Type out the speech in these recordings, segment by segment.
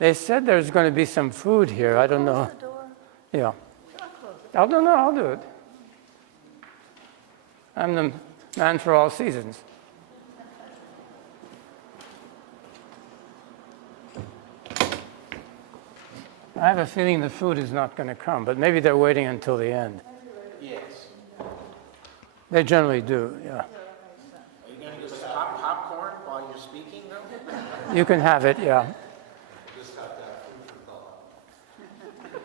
They said there's going to be some food here. I don't know. Close the door. Yeah. I'll close it. I'll do it. I'm the man for all seasons. I have a feeling the food is not going to come, but maybe they're waiting until the end. Yes. They generally do, yeah. Are you going to give us popcorn while you're speaking, though? You can have it, yeah.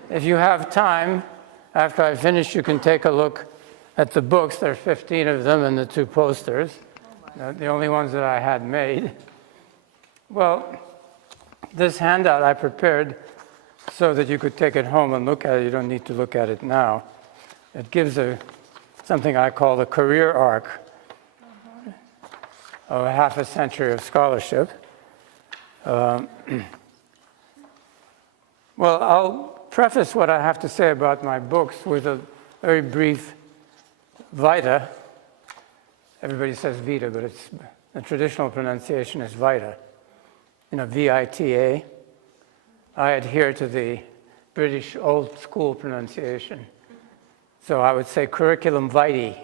If you have time, after I finish, you can take a look at the books. There are 15 of them and the 2 posters, the only ones that I had made. Well, this handout I prepared so that you could take it home and look at it. You don't need to look at it now. It gives something I call the career arc of half a century of scholarship. Well, I'll preface what I have to say about my books with a very brief vita. Everybody says vita, but the traditional pronunciation is vita. V-I-T-A. I adhere to the British old school pronunciation. So I would say curriculum vitae.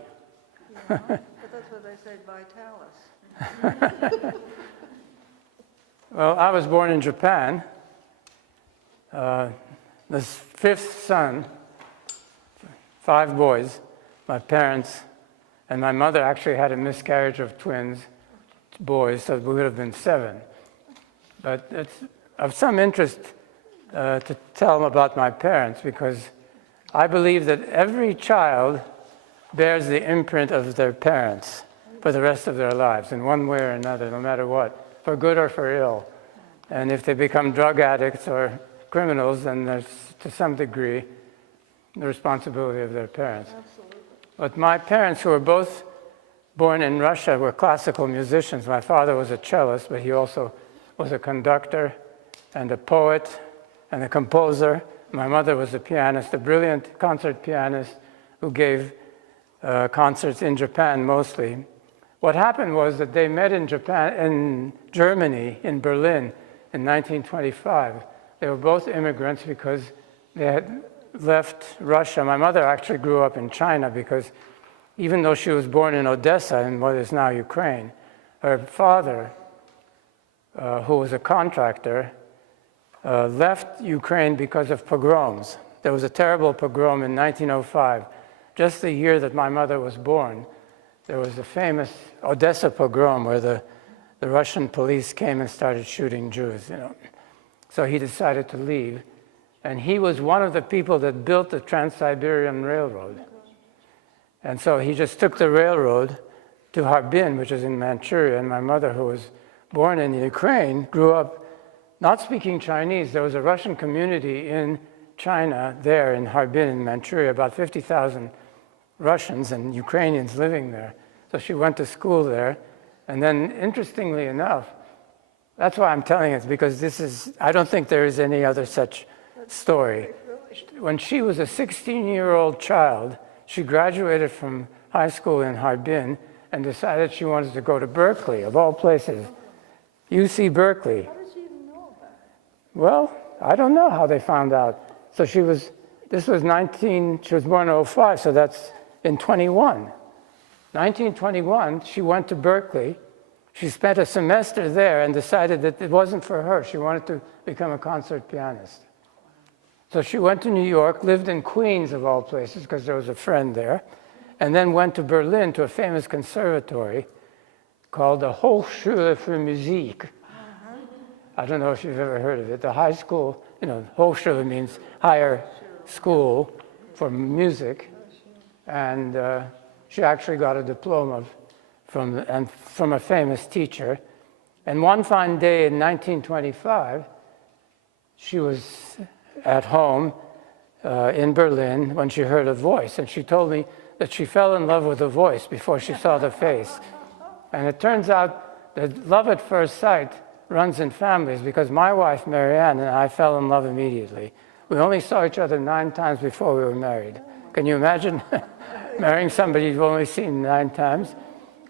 But that's what they say, vitalis. Well, I was born in Japan. The 5th son, 5 boys, my parents, and my mother actually had a miscarriage of twins, boys, so we would have been 7. But it's of some interest to tell them about my parents, because I believe that every child bears the imprint of their parents for the rest of their lives in one way or another, no matter what, for good or for ill. And if they become drug addicts or criminals, then there's, to some degree, the responsibility of their parents. Absolutely. But my parents, who were both born in Russia, were classical musicians. My father was a cellist, but he also was a conductor and a poet and a composer. My mother was a pianist, a brilliant concert pianist who gave concerts in Japan mostly. What happened was that they met in Germany, in Berlin, in 1925. They were both immigrants because they had left Russia. My mother actually grew up in China because even though she was born in Odessa, in what is now Ukraine, her father, who was a contractor, left Ukraine because of pogroms. There was a terrible pogrom in 1905, just the year that my mother was born. There was a famous Odessa pogrom where the Russian police came and started shooting Jews. So he decided to leave. And he was one of the people that built the Trans-Siberian Railroad. And so he just took the railroad to Harbin, which is in Manchuria. And my mother, who was born in Ukraine, grew up not speaking Chinese. There was a Russian community in China there in Harbin in Manchuria, about 50,000 Russians and Ukrainians living there. So she went to school there. And then, interestingly enough, that's why I'm telling it, because I don't think there is any other such story. When she was a 16-year-old child, she graduated from high school in Harbin and decided she wanted to go to Berkeley, of all places. UC Berkeley. How did she even know about it? Well, I don't know how they found out. So she was born in 2005, so that's in 1921, she went to Berkeley. She spent a semester there and decided that it wasn't for her. She wanted to become a concert pianist. So she went to New York, lived in Queens of all places because there was a friend there, and then went to Berlin to a famous conservatory called the Hochschule für Musik. I don't know if you've ever heard of it. The high school, Hochschule means higher school for music. And she actually got a diploma from a famous teacher. And one fine day in 1925, she was at home in Berlin when she heard a voice. And she told me that she fell in love with the voice before she saw the face. And it turns out that love at first sight runs in families, because my wife, Marianne, and I fell in love immediately. We only saw each other 9 times before we were married. Can you imagine marrying somebody you've only seen 9 times?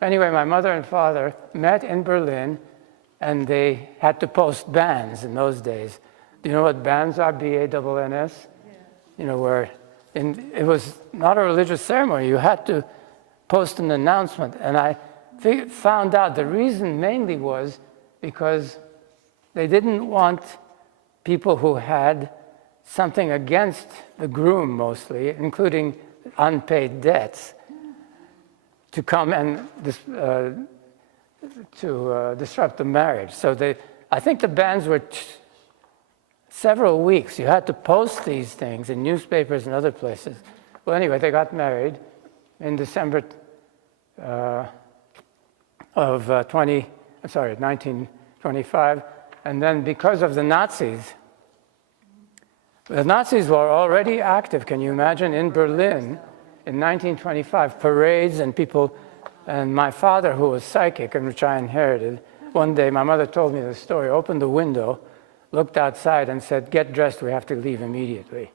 Anyway, my mother and father met in Berlin, and they had to post banns in those days. Do you know what bands are? B-A-N-N-S? You know, where it was not a religious ceremony. You had to post an announcement. And I found out the reason mainly was because they didn't want people who had something against the groom mostly, including unpaid debts, to come and disrupt the marriage. So I think the bans were several weeks. You had to post these things in newspapers and other places. Well, anyway, they got married in December of 1925. And then because of the Nazis were already active, can you imagine, in Berlin in 1925, parades and people, and my father, who was psychic and which I inherited, one day my mother told me the story, opened the window, looked outside and said, "Get dressed, we have to leave immediately."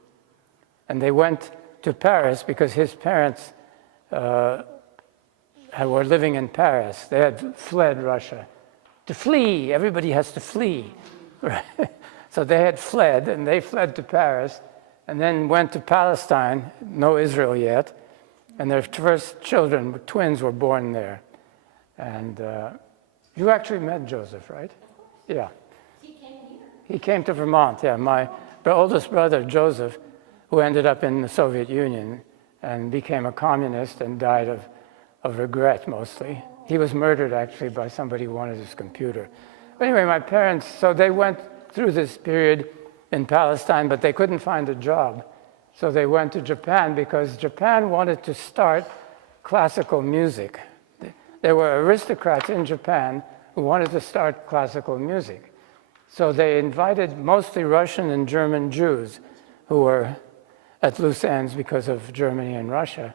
And they went to Paris because his parents were living in Paris. They had fled Russia. To flee, everybody has to flee. Right? So they had fled, and they fled to Paris, and then went to Palestine, no Israel yet, and their first children, twins, were born there. And you actually met Joseph, right? Yeah. He came here. He came to Vermont, yeah. My oldest brother, Joseph, who ended up in the Soviet Union and became a communist and died of regret, mostly. He was murdered, actually, by somebody who wanted his computer. But anyway, my parents, so they went through this period in Palestine, but they couldn't find a job. So they went to Japan because Japan wanted to start classical music. There were aristocrats in Japan who wanted to start classical music. So they invited mostly Russian and German Jews who were at loose ends because of Germany and Russia,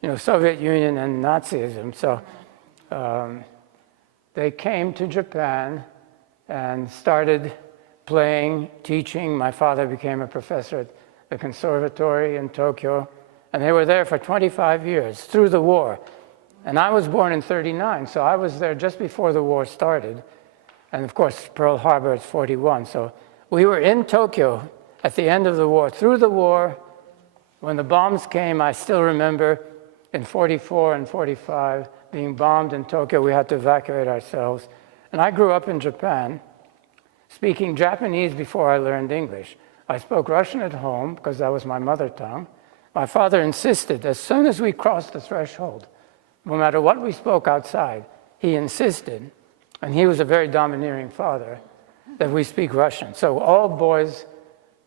you know, Soviet Union and Nazism. So they came to Japan and started playing, teaching. My father became a professor at the conservatory in Tokyo, and they were there for 25 years through the war. And I was born in '39, so I was there just before the war started. And of course, Pearl Harbor is '41. So we were in Tokyo at the end of the war. Through the war, when the bombs came, I still remember in '44 and '45 being bombed in Tokyo. We had to evacuate ourselves. And I grew up in Japan, speaking Japanese before I learned English. I spoke Russian at home because that was my mother tongue. My father insisted as soon as we crossed the threshold, no matter what we spoke outside, he insisted, and he was a very domineering father, that we speak Russian. So all boys,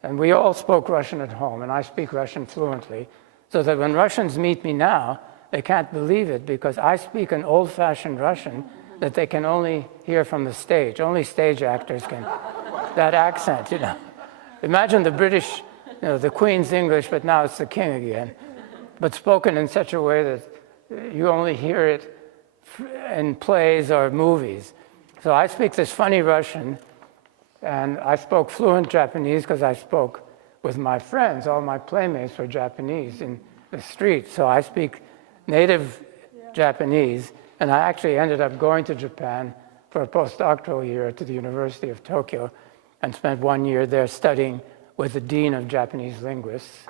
and we all spoke Russian at home, and I speak Russian fluently, so that when Russians meet me now, they can't believe it because I speak an old-fashioned Russian that they can only hear from the stage. Only stage actors can, that accent, you know. Imagine the British, you know, the Queen's English, but now it's the King again, but spoken in such a way that you only hear it in plays or movies. So I speak this funny Russian, and I spoke fluent Japanese because I spoke with my friends. All my playmates were Japanese in the street, so I speak native Japanese, and I actually ended up going to Japan for a postdoctoral year to the University of Tokyo and spent 1 year there studying with the dean of Japanese linguists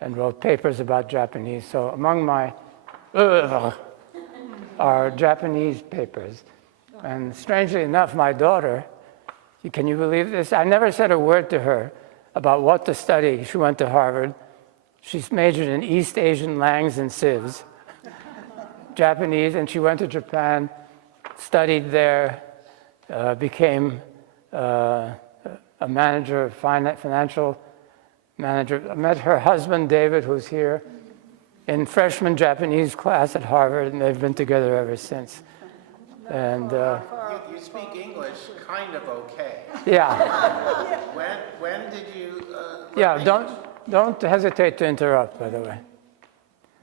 and wrote papers about Japanese. So among my are Japanese papers. And strangely enough, my daughter, can you believe this? I never said a word to her about what to study. She went to Harvard. She's majored in East Asian languages and civs, Japanese, and she went to Japan, studied there, became a manager, financial manager. I met her husband, David, who's here, in freshman Japanese class at Harvard, and they've been together ever since. And You speak English kind of okay. yeah, When did you learn yeah. English? Don't hesitate to interrupt, by the way.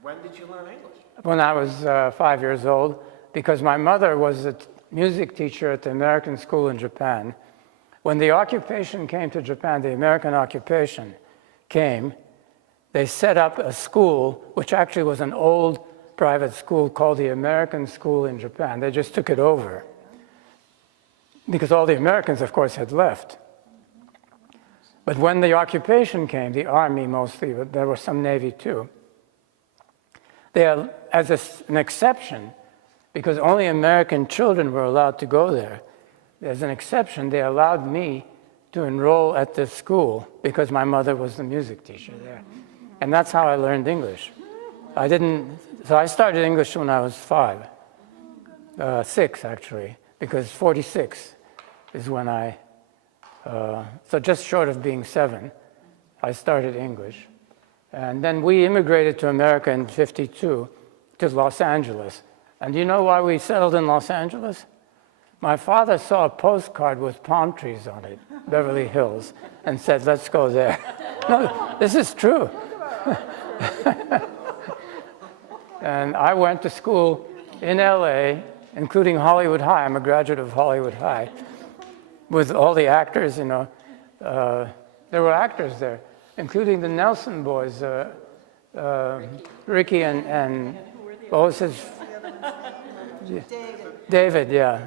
When did you learn English? When I was 5 years old, because my mother was a music teacher at the American school in Japan. When the occupation came to Japan, the American occupation came, they set up a school, which actually was an old private school called the American School in Japan. They just took it over because all the Americans, of course, had left. But when the occupation came, the Army mostly, but there was some Navy too, as an exception, because only American children were allowed to go there, as an exception, they allowed me to enroll at this school because my mother was the music teacher there. And that's how I learned English. So I started English when I was 6 actually, because 46 is when so just short of being 7, I started English. And then we immigrated to America in 52 to Los Angeles. And do you know why we settled in Los Angeles? My father saw a postcard with palm trees on it, Beverly Hills, and said, let's go there. No, this is true. And I went to school in LA, including Hollywood High. I'm a graduate of Hollywood High, with all the actors, you know. There were actors there, including the Nelson boys, Ricky and what was his? David, yeah.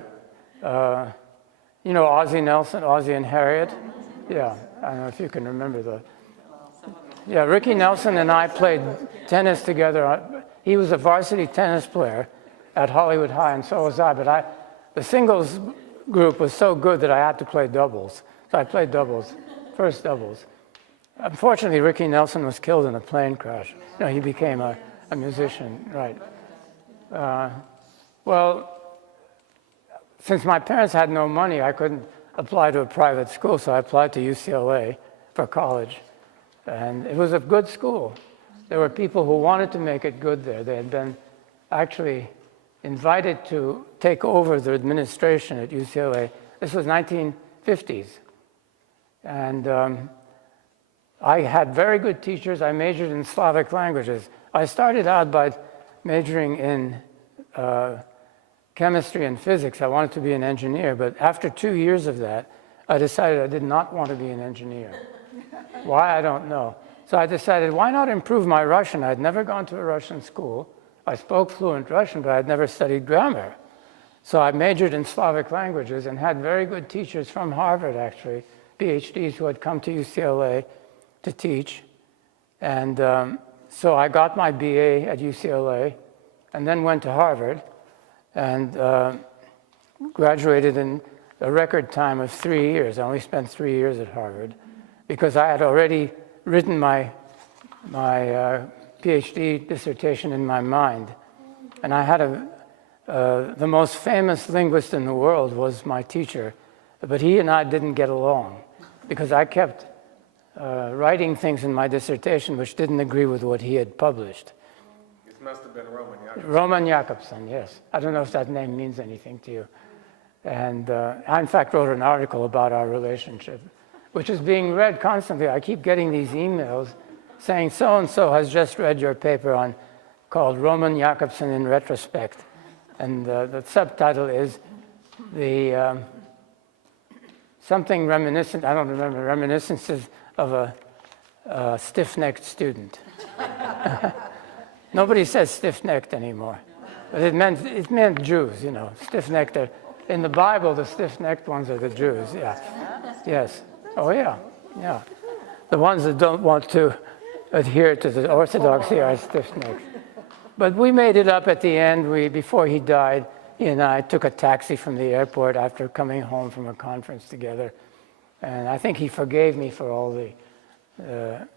You know Ozzie Nelson, Ozzie and Harriet? Yeah, I don't know if you can remember Yeah, Ricky Nelson and I played tennis together. He was a varsity tennis player at Hollywood High, and so was I. But the singles group was so good that I had to play doubles. So I played doubles, first doubles. Unfortunately, Ricky Nelson was killed in a plane crash. You know, he became a musician, right. Well, since my parents had no money, I couldn't apply to a private school, so I applied to UCLA for college. And it was a good school. There were people who wanted to make it good there. They had been actually invited to take over the administration at UCLA. This was 1950s. And I had very good teachers. I majored in Slavic languages. I started out by majoring in chemistry and physics. I wanted to be an engineer, but after 2 years of that, I decided I did not want to be an engineer. Why, I don't know. So I decided, why not improve my Russian? I'd never gone to a Russian school. I spoke fluent Russian, but I'd never studied grammar. So I majored in Slavic languages and had very good teachers from Harvard, actually, PhDs who had come to UCLA to teach. And so I got my BA at UCLA and then went to Harvard and graduated in a record time of 3 years. I only spent 3 years at Harvard because I had already written my PhD dissertation in my mind. And I had the most famous linguist in the world was my teacher, but he and I didn't get along because I kept writing things in my dissertation which didn't agree with what he had published. It must have been Roman Jakobson. Roman Jakobson, yes. I don't know if that name means anything to you. And I, in fact, wrote an article about our relationship, which is being read constantly. I keep getting these emails saying, so-and-so has just read your paper called Roman Jakobson in Retrospect. And the subtitle is something reminiscent, I don't remember, reminiscences of a stiff-necked student. Nobody says stiff-necked anymore. But it meant Jews, you know, stiff-necked. In the Bible, the stiff-necked ones are the Jews, yeah. Yes. Oh, yeah, yeah. The ones that don't want to adhere to the orthodoxy are stiff-necked. But we made it up at the end. Before he died, he and I took a taxi from the airport after coming home from a conference together. And I think he forgave me for all the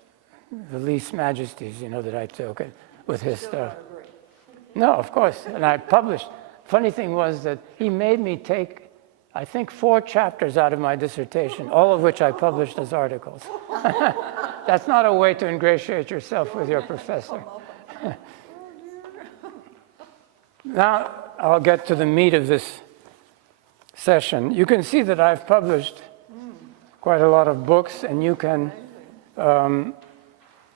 least majesties, you know, that I took with his stuff. No, of course. And I published. Funny thing was that he made me take, I think, 4 chapters out of my dissertation, all of which I published as articles. That's not a way to ingratiate yourself with your professor. Now I'll get to the meat of this session. You can see that I've published quite a lot of books, and you can,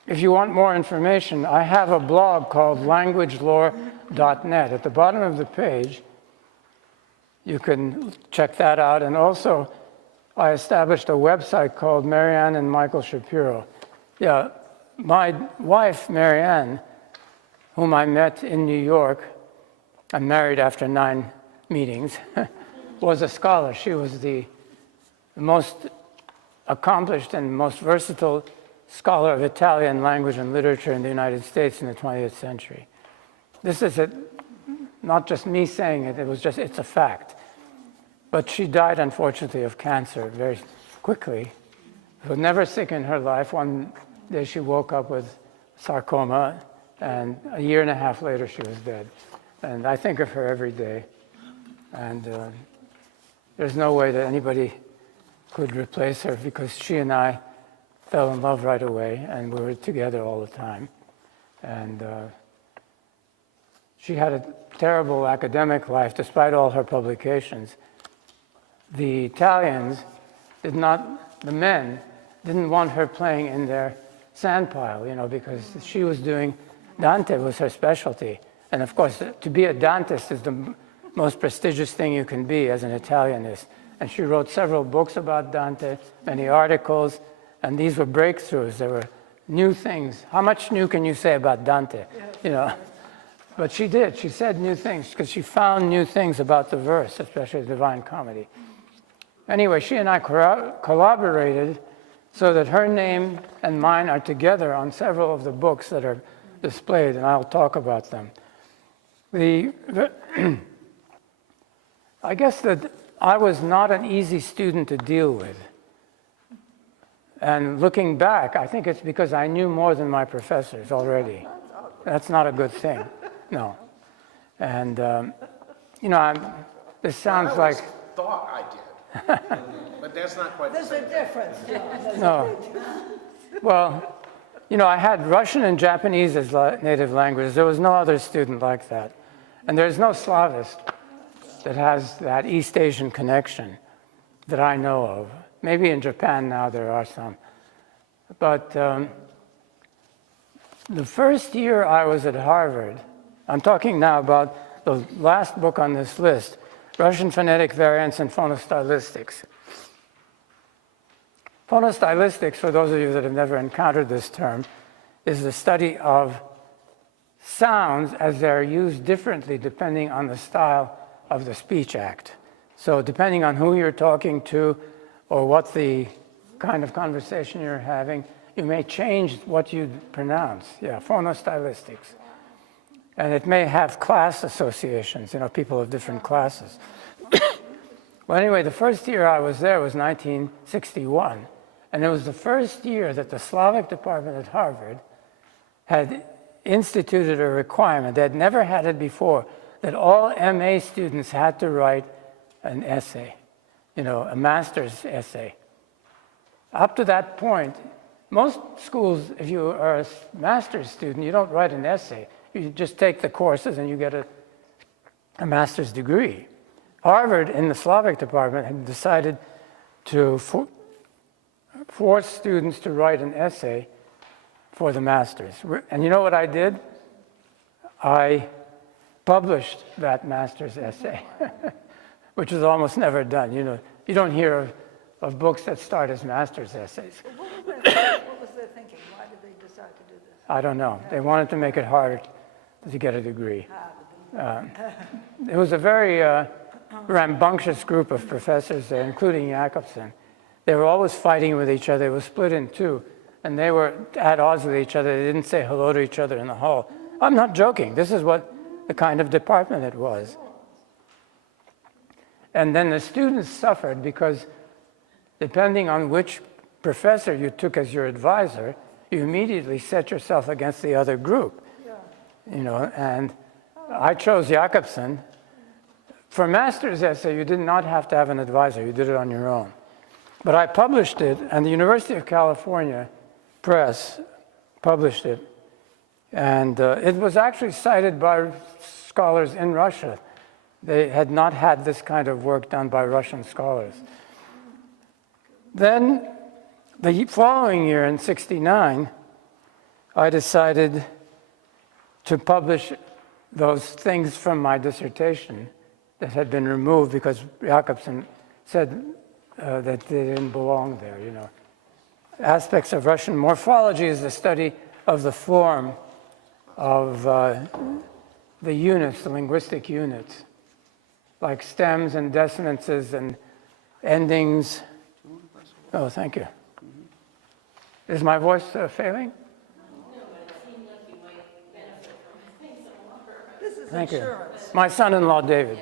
if you want more information, I have a blog called languagelore.net. At the bottom of the page, you can check that out. And also, I established a website called Marianne and Michael Shapiro. Yeah, my wife, Marianne, whom I met in New York, I'm married after 9 meetings, was a scholar. She was the most accomplished and most versatile scholar of Italian language and literature in the United States in the 20th century. This is not just me saying it, it's a fact. But she died, unfortunately, of cancer very quickly. She was never sick in her life. One day she woke up with sarcoma, and a year and a half later she was dead. And I think of her every day. And there's no way that anybody could replace her, because she and I fell in love right away, and we were together all the time. And she had a terrible academic life, despite all her publications. The Italians the men didn't want her playing in their sandpile, because she was doing, Dante was her specialty. And of course, to be a Dantist is the most prestigious thing you can be as an Italianist. And she wrote several books about Dante, many articles, and these were breakthroughs. There were new things. How much new can you say about Dante? But she did. She said new things because she found new things about the verse, especially the Divine Comedy. Anyway, she and I collaborated so that her name and mine are together on several of the books that are displayed, and I'll talk about them. I guess that I was not an easy student to deal with. And looking back, I think it's because I knew more than my professors already. That's not a good thing, no. And, this sounds like... I thought I did, but that's not quite the same. There's a difference, John. No. Well, I had Russian and Japanese as native languages. There was no other student like that. And there's no Slavist that has that East Asian connection that I know of. Maybe in Japan now there are some. But the first year I was at Harvard, I'm talking now about the last book on this list, Russian Phonetic Variants and Phonostylistics. Phonostylistics, for those of you that have never encountered this term, is the study of sounds as they're used differently depending on the style of the speech act. So depending on who you're talking to or what the kind of conversation you're having, you may change what you pronounce. Yeah, phonostylistics. And it may have class associations, people of different classes. Well, anyway, the first year I was there was 1961. And it was the first year that the Slavic department at Harvard had instituted a requirement, they had never had it before, that all MA students had to write an essay, a master's essay. Up to that point, most schools, if you are a master's student, you don't write an essay. You just take the courses and you get a master's degree. Harvard, in the Slavic department, had decided to force students to write an essay for the master's. And you know what I did? I published that master's essay, which is almost never done. You don't hear of books that start as master's essays. What was their thinking? Why did they decide to do this? I don't know. They wanted to make it harder to get a degree. It was a very rambunctious group of professors there, including Jacobson. They were always fighting with each other. They were split in two, and they were at odds with each other. They didn't say hello to each other in the hall. I'm not joking. This is what the kind of department it was. And then the students suffered because depending on which professor you took as your advisor, you immediately set yourself against the other group. And I chose Jacobson. For a master's essay, you did not have to have an advisor. You did it on your own. But I published it, and the University of California Press published it. And it was actually cited by scholars in Russia. They had not had this kind of work done by Russian scholars. Then, the following year, in '69, I decided to publish those things from my dissertation that had been removed because Jacobson said that they didn't belong there, Aspects of Russian morphology is the study of the form of the units, the linguistic units, like stems and dissonances and endings Oh, thank you. Is my voice failing? This is Thank you. insurance. My son-in-law, David.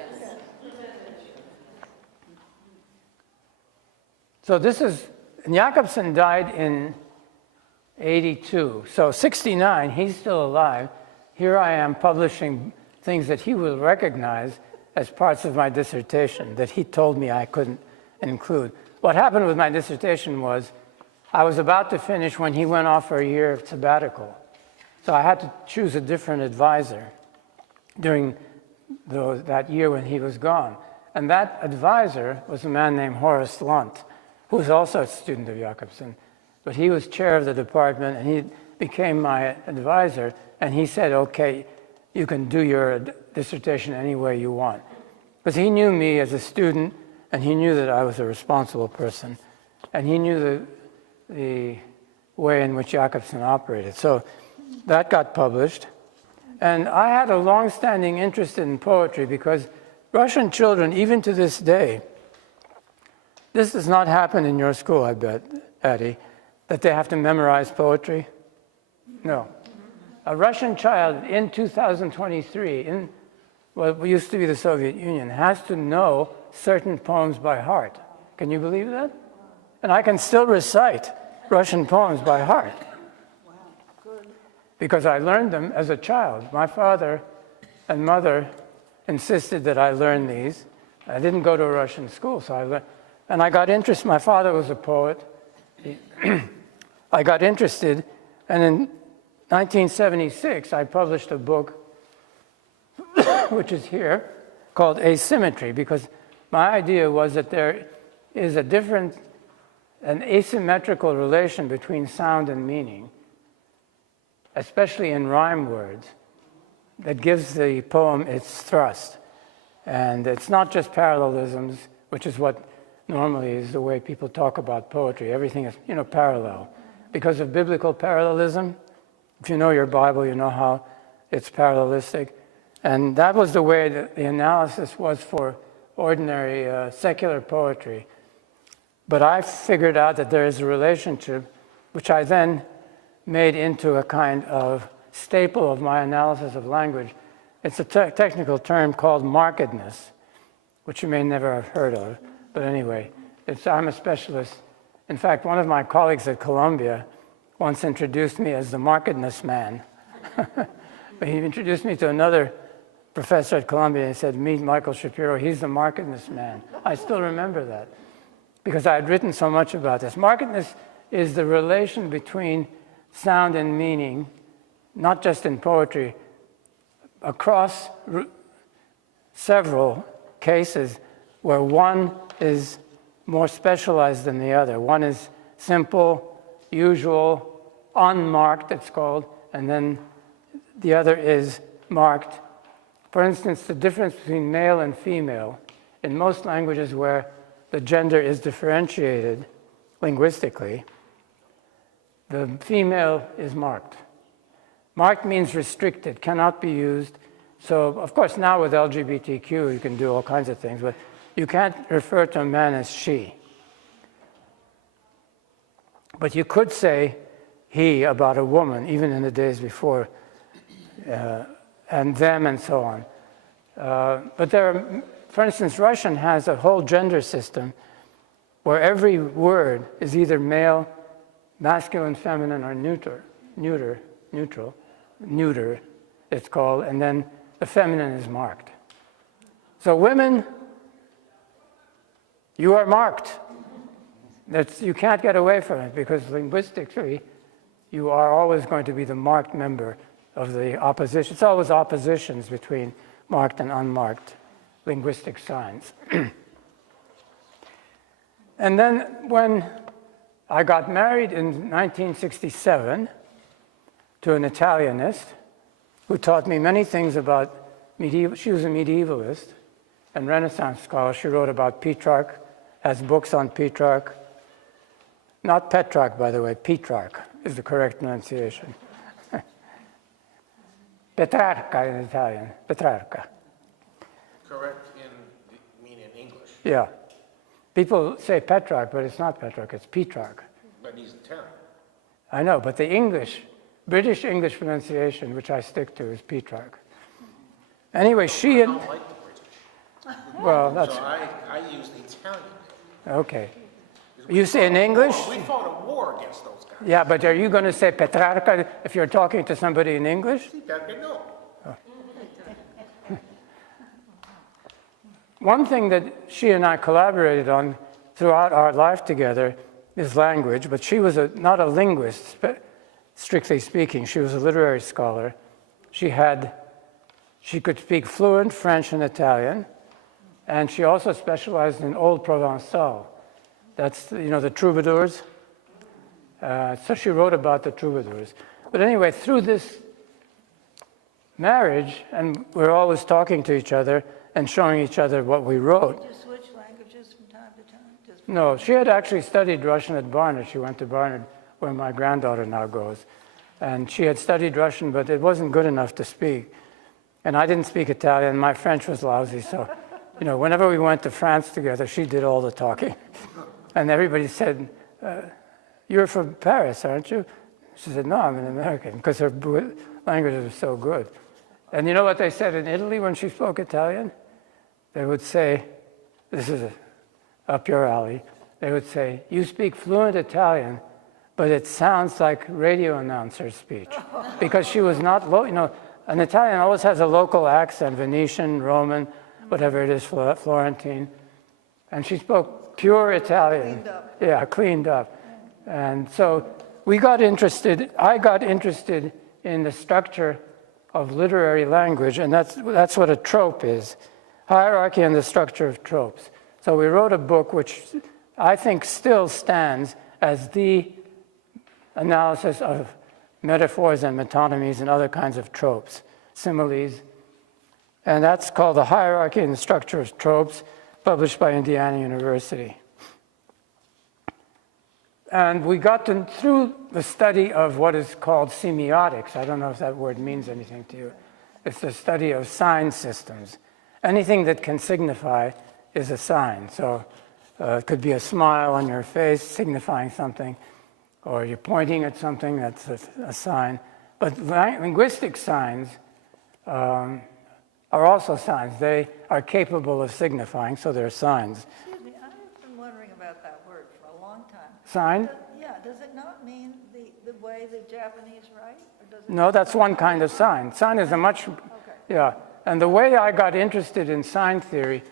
So this is, and Jakobson died in 82. So 69, he's still alive. Here I am publishing things that he will recognize as parts of my dissertation that he told me I couldn't include. What happened with my dissertation was I was about to finish when he went off for a year of sabbatical. So I had to choose a different advisor during that year when he was gone. And that advisor was a man named Horace Lunt, who was also a student of Jakobson. But he was chair of the department, and he became my advisor, and he said, okay, you can do your dissertation any way you want. Because he knew me as a student, and he knew that I was a responsible person, and he knew the way in which Jakobson operated. So that got published. And I had a long-standing interest in poetry because Russian children, even to this day, this does not happen in your school, I bet, Addie, that they have to memorize poetry. No. A Russian child in 2023, in what used to be the Soviet Union, has to know certain poems by heart. Can you believe that? And I can still recite Russian poems by heart. Wow, good. Because I learned them as a child. My father and mother insisted that I learn these. I didn't go to a Russian school, so I learned. And I got interested. My father was a poet. I got interested, and in 1976, I published a book, which is here, called Asymmetry, because my idea was that there is an asymmetrical relation between sound and meaning, especially in rhyme words, that gives the poem its thrust. And it's not just parallelisms, which is what normally is the way people talk about poetry. Everything is, parallel. Because of biblical parallelism, if you know your Bible, you know how it's parallelistic. And that was the way that the analysis was for ordinary secular poetry. But I figured out that there is a relationship, which I then made into a kind of staple of my analysis of language. It's a technical term called markedness, which you may never have heard of. But anyway, I'm a specialist. In fact, one of my colleagues at Columbia once introduced me as the markedness man. But he introduced me to another professor at Columbia and said, meet Michael Shapiro, he's the markedness man. I still remember that because I had written so much about this. Markedness is the relation between sound and meaning, not just in poetry, across several cases where one is more specialized than the other. One is simple, usual, unmarked, it's called, and then the other is marked. For instance, the difference between male and female in most languages where the gender is differentiated linguistically, the female is marked. Marked means restricted, cannot be used. So, of course, now with LGBTQ, you can do all kinds of things, but you can't refer to a man as she. But you could say he about a woman, even in the days before, and them and so on. But there are, for instance, Russian has a whole gender system where every word is either male, masculine, feminine, or neuter, it's called, and then the feminine is marked. So women, you are marked. You can't get away from it because linguistically, you are always going to be the marked member of the opposition. It's always oppositions between marked and unmarked linguistic signs. And then when I got married in 1967 to an Italianist who taught me many things about medieval. She was a medievalist and Renaissance scholar. She wrote about Petrarch, has books on Petrarch. Not Petrarch, by the way, Petrarch is the correct pronunciation. Petrarca in Italian, Petrarca. Correct in English. Yeah, People say Petrarch, but it's not Petrarch, it's Petrarch. But he's Italian. I know, but the British English pronunciation, which I stick to, is Petrarch. Anyway, she I and, don't like the British. well, that's, So I use the Italian name. okay. You say in English? We fought a war against those guys. Yeah, but are you going to say Petrarca if you're talking to somebody in English? See, that they know. One thing that she and I collaborated on throughout our life together is language, but she was not a linguist, strictly speaking. She was a literary scholar. She could speak fluent French and Italian, and she also specialized in Old Provençal. That's, the troubadours. So she wrote about the troubadours. But anyway, through this marriage, and we're always talking to each other and showing each other what we wrote. Did you switch languages from time to time? Just No, she had actually studied Russian at Barnard. She went to Barnard, where my granddaughter now goes. And she had studied Russian, but it wasn't good enough to speak. And I didn't speak Italian. My French was lousy. So, whenever we went to France together, she did all the talking. And everybody said, you're from Paris, aren't you? She said, no, I'm an American, because her language was so good. And you know what they said in Italy when she spoke Italian? They would say, this is up your alley, they would say, you speak fluent Italian, but it sounds like radio announcer speech. Because she was not, an Italian always has a local accent, Venetian, Roman, whatever it is, Florentine. And she spoke pure Italian. Cleaned up. Yeah, cleaned up. And so I got interested in the structure of literary language, and that's what a trope is. Hierarchy and the structure of tropes. So we wrote a book which I think still stands as the analysis of metaphors and metonymies and other kinds of tropes, similes. And that's called The Hierarchy and the Structure of Tropes, published by Indiana University. And we got through the study of what is called semiotics. I don't know if that word means anything to you. It's the study of sign systems. Anything that can signify is a sign. So it could be a smile on your face signifying something, or you're pointing at something, that's a sign. But linguistic signs are also signs. They are capable of signifying, so they're signs. Excuse me, I've been wondering about that word for a long time. Sign? Does it not mean the way the Japanese write? Or does it No, that's one kind of sign. Sign is a much, yeah. And the way I got interested in sign theory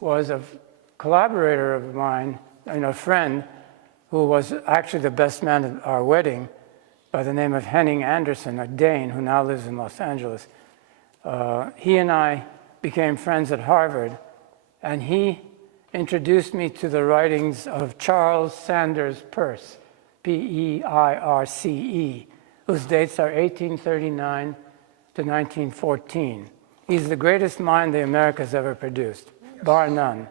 was a collaborator of mine, a friend, who was actually the best man at our wedding, by the name of Henning Anderson, a Dane who now lives in Los Angeles. He and I became friends at Harvard, and he introduced me to the writings of Charles Sanders Peirce, P-E-I-R-C-E, whose dates are 1839 to 1914. He's the greatest mind the Americas ever produced, bar none.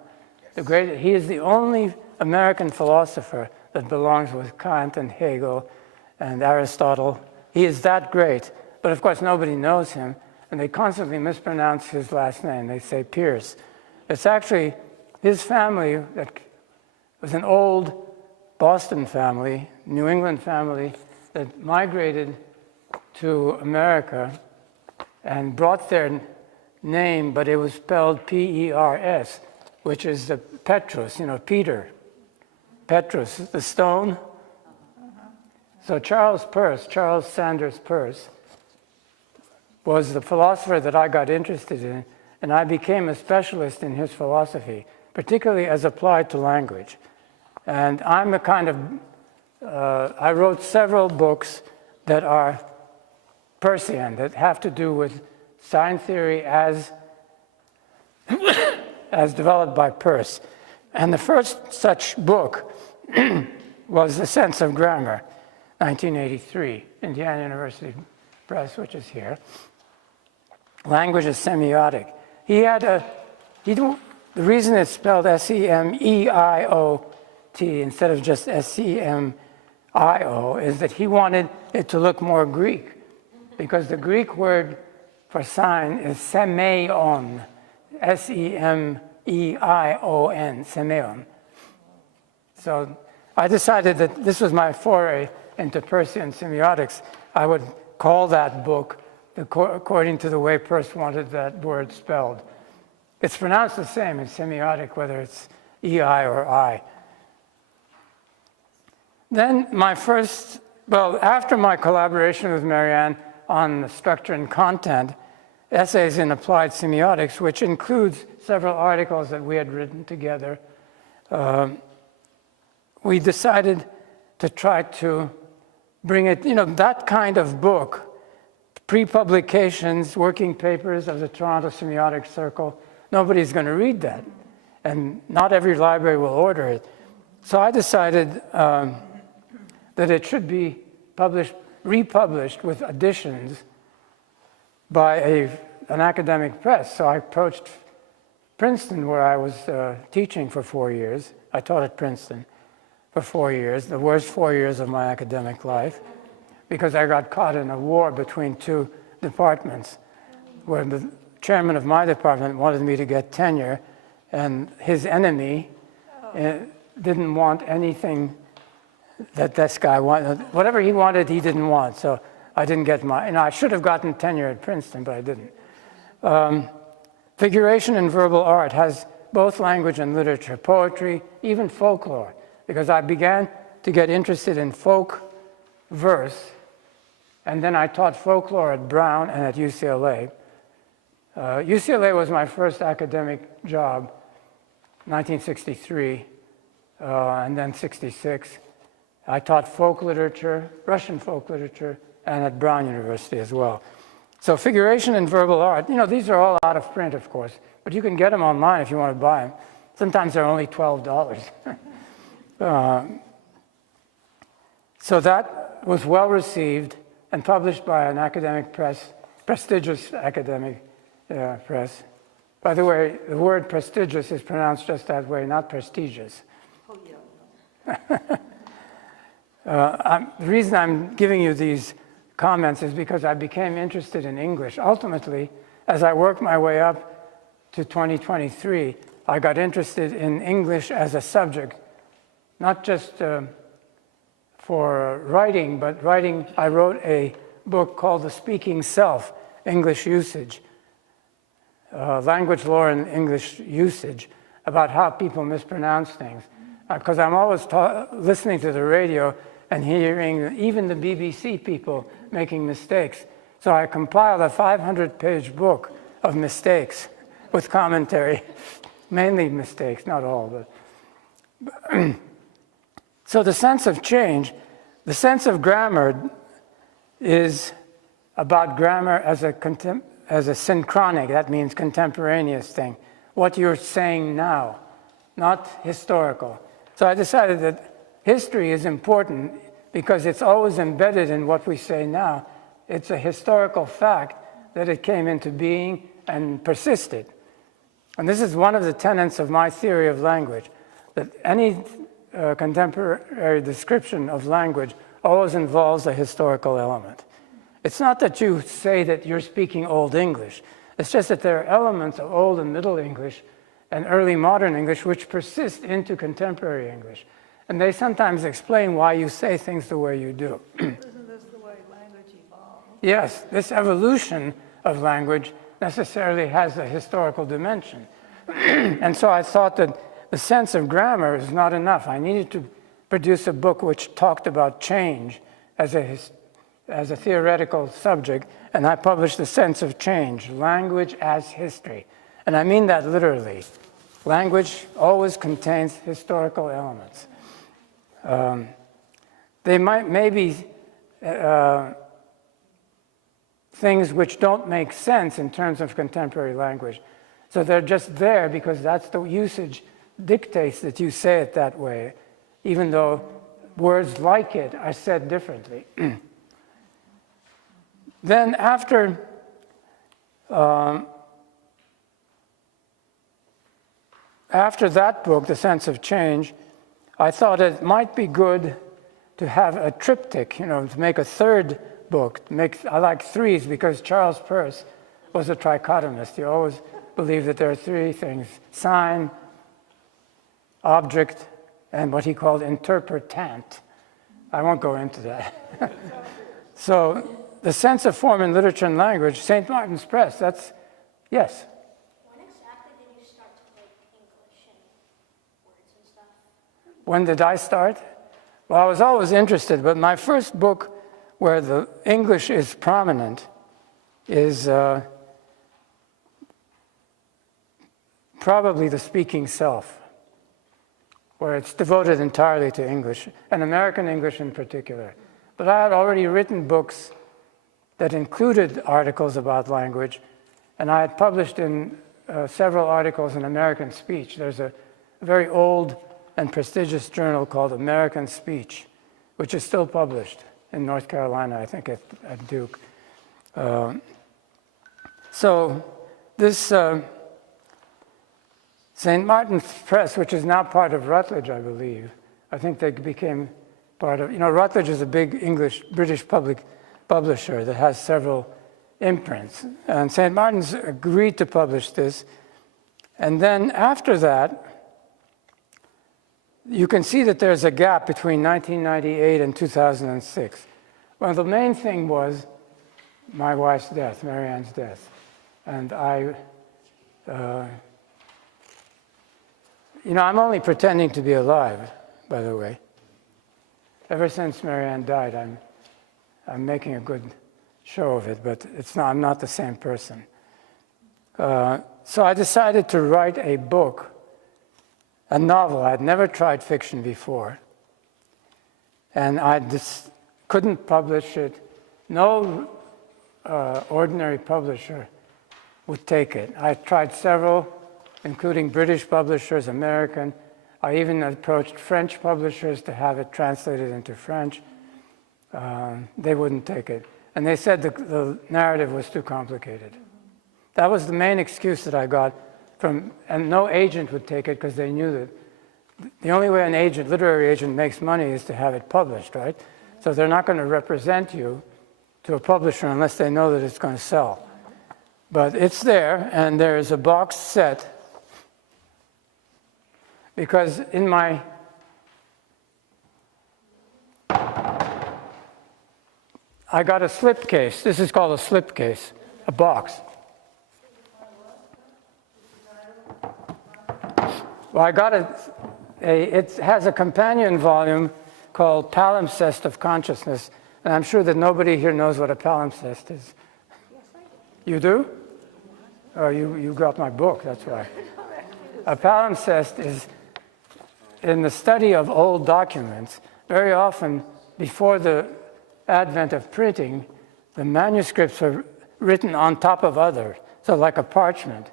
He is the only American philosopher that belongs with Kant and Hegel and Aristotle. He is that great, but of course nobody knows him, and they constantly mispronounce his last name. They say Pierce. It's actually his family that was an old Boston family, New England family, that migrated to America and brought their name, but it was spelled P-E-R-S, which is the Petrus, Peter. Petrus, the stone. So Charles Sanders Peirce, was the philosopher that I got interested in, and I became a specialist in his philosophy, particularly as applied to language. And I'm a kind of, I wrote several books that are Peircean, that have to do with sign theory as developed by Peirce. And the first such book was The Sense of Grammar, 1983, Indiana University Press, which is here. Language is semiotic. The reason it's spelled S-E-M-E-I-O-T instead of just S-E-M-I-O is that he wanted it to look more Greek, because the Greek word for sign is semeion, S-E-M-E-I-O-N, semeion. So I decided that this was my foray into Peircean semiotics. I would call that book according to the way Peirce wanted that word spelled. It's pronounced the same in semiotic, whether it's EI or I. Then after my collaboration with Marianne on the structure and content, Essays in Applied Semiotics, which includes several articles that we had written together, we decided to try to bring it, that kind of book, pre-publications, working papers of the Toronto Semiotic Circle, nobody's going to read that. And not every library will order it. So I decided that it should be republished with additions by an academic press. So I approached Princeton, where I was teaching for 4 years. I taught at Princeton for 4 years, the worst 4 years of my academic life, because I got caught in a war between two departments, where the chairman of my department wanted me to get tenure, and his enemy didn't want anything that this guy wanted. Whatever he wanted, he didn't want. So I didn't get I should have gotten tenure at Princeton, but I didn't. Figuration and verbal art has both language and literature, poetry, even folklore, because I began to get interested in folk verse, and then I taught folklore at Brown and at UCLA. UCLA was my first academic job, 1963, and then 66. I taught folk literature, Russian folk literature, and at Brown University as well. So figuration and verbal art, these are all out of print, of course, but you can get them online if you want to buy them. Sometimes they're only $12. So that was well received and published by an academic press, prestigious academic press. By the way, the word prestigious is pronounced just that way, not prestigious. Oh, yeah. The reason I'm giving you these comments is because I became interested in English. Ultimately, as I worked my way up to 2023, I got interested in English as a subject, not just for writing, but writing. I wrote a book called The Speaking Self, English Usage, Language Lore and English Usage, about how people mispronounce things. Because I'm always listening to the radio and hearing even the BBC people making mistakes. So I compiled a 500-page book of mistakes with commentary, mainly mistakes, not all. But so the sense of change, the sense of grammar is about grammar as a synchronic, that means contemporaneous thing, what you're saying now, not historical. So I decided that history is important because it's always embedded in what we say now. It's a historical fact that it came into being and persisted. And this is one of the tenets of my theory of language, that any contemporary description of language always involves a historical element. It's not that you say that you're speaking Old English. It's just that there are elements of Old and Middle English and early modern English which persist into contemporary English. And they sometimes explain why you say things the way you do. Isn't this the way language evolved? Yes, this evolution of language necessarily has a historical dimension. And so I thought that the sense of grammar is not enough. I needed to produce a book which talked about change as a theoretical subject, and I published The Sense of Change, Language as History. And I mean that literally. Language always contains historical elements. They may be things which don't make sense in terms of contemporary language. So they're just there because that's the usage dictates that you say it that way, even though words like it are said differently. Then after that book, The Sense of Change, I thought it might be good to have a triptych, to make a third book. I like threes because Charles Peirce was a trichotomist. He always believed that there are three things: sign, object, and what he called interpretant. I won't go into that. So the sense of form in literature and language, St. Martin's Press, that's, yes? When exactly did you start to like English and words and stuff? When did I start? Well, I was always interested, but my first book where the English is prominent is probably The Speaking Self, where it's devoted entirely to English, and American English in particular. But I had already written books that included articles about language, and I had published in several articles in American Speech. There's a very old and prestigious journal called American Speech, which is still published in North Carolina, I think at Duke. So this St. Martin's Press, which is now part of Routledge, I believe, I think they became part of, Routledge is a big British public publisher that has several imprints. And St. Martin's agreed to publish this. And then after that, you can see that there's a gap between 1998 and 2006. Well, the main thing was my wife's death, Marianne's death. And I'm only pretending to be alive, by the way. Ever since Marianne died, I'm making a good show of it, but I'm not the same person. So I decided to write a book, a novel. I'd never tried fiction before. And I just couldn't publish it. No ordinary publisher would take it. I tried several, including British publishers, American. I even approached French publishers to have it translated into French. They wouldn't take it. And they said the narrative was too complicated. That was the main excuse that I got and no agent would take it because they knew that the only way an agent, literary agent, makes money is to have it published, right? So they're not going to represent you to a publisher unless they know that it's going to sell. But it's there, and there is a box set, because in my I got a slipcase. This is called a slipcase, a box. Well, I got it has a companion volume called Palimpsest of Consciousness, and I'm sure that nobody here knows what a palimpsest is. You do? Oh, you got my book, that's why. A palimpsest is in the study of old documents. Very often, before the advent of printing, the manuscripts are written on top of others. So like a parchment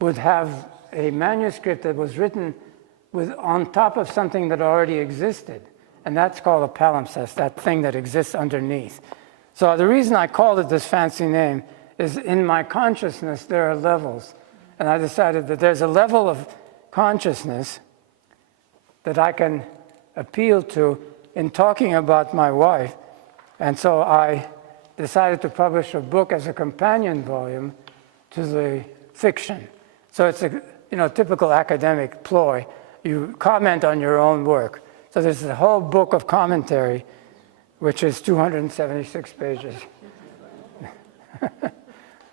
would have a manuscript that was written on top of something that already existed. And that's called a palimpsest, that thing that exists underneath. So the reason I called it this fancy name is in my consciousness there are levels. And I decided that there's a level of consciousness that I can appeal to in talking about my wife. And so I decided to publish a book as a companion volume to the fiction. So it's a typical academic ploy. You comment on your own work. So there's a whole book of commentary, which is 276 pages.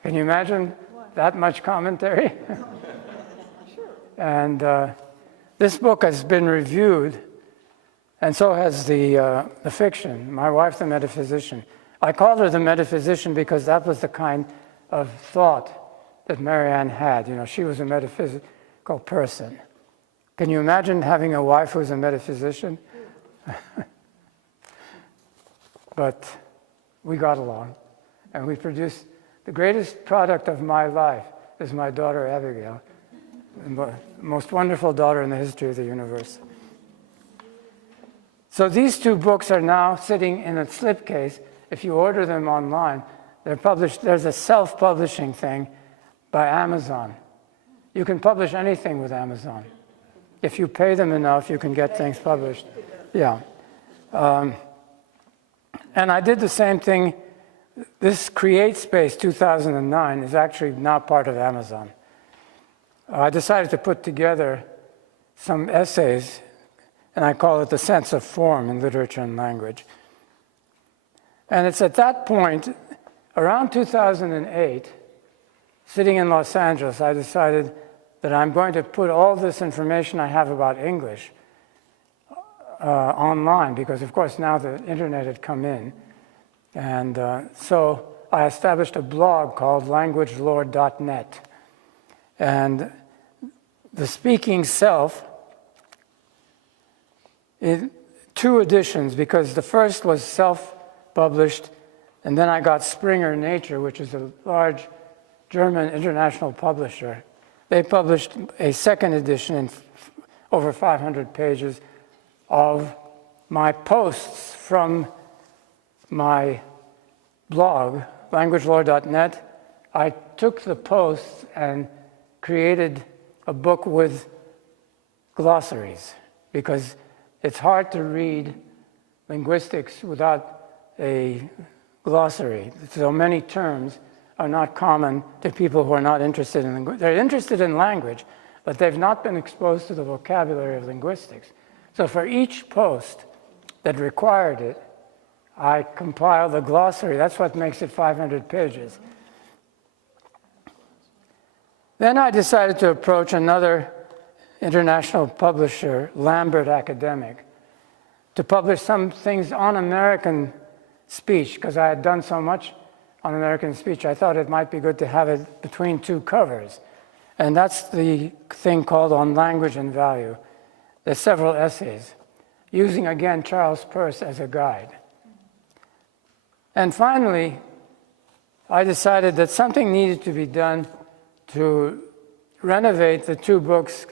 Can you imagine that much commentary? And this book has been reviewed, and so has the fiction. My wife, the metaphysician. I called her the metaphysician because that was the kind of thought that Marianne had. She was a metaphysical person. Can you imagine having a wife who's a metaphysician? But we got along, and we produced the greatest product of my life is my daughter Abigail, the most wonderful daughter in the history of the universe. So these two books are now sitting in a slipcase. If you order them online, they're published. There's a self-publishing thing by Amazon. You can publish anything with Amazon. If you pay them enough, you can get things published. Yeah. And I did the same thing. This CreateSpace 2009 is actually not part of Amazon. I decided to put together some essays and I call it the sense of form in literature and language. And it's at that point, around 2008, sitting in Los Angeles, I decided that I'm going to put all this information I have about English online, because of course now the internet had come in. And so I established a blog called languagelore.net. And the Speaking Self, in 2 editions, because the first was self-published, and then I got Springer Nature, which is a large German international publisher. They published a second edition in over 500 pages of my posts from my blog, languagelore.net. I took the posts and created a book with glossaries, because it's hard to read linguistics without a glossary. So many terms are not common to people who are not interested in language. They're interested in language, but they've not been exposed to the vocabulary of linguistics. So for each post that required it, I compiled a glossary. That's what makes it 500 pages. Then I decided to approach another international publisher, Lambert Academic, to publish some things on American speech, because I had done so much on American speech. I thought it might be good to have it between 2 covers. And that's the thing called On Language and Value. There's several essays, using again Charles Peirce as a guide. And finally, I decided that something needed to be done to renovate the 2 books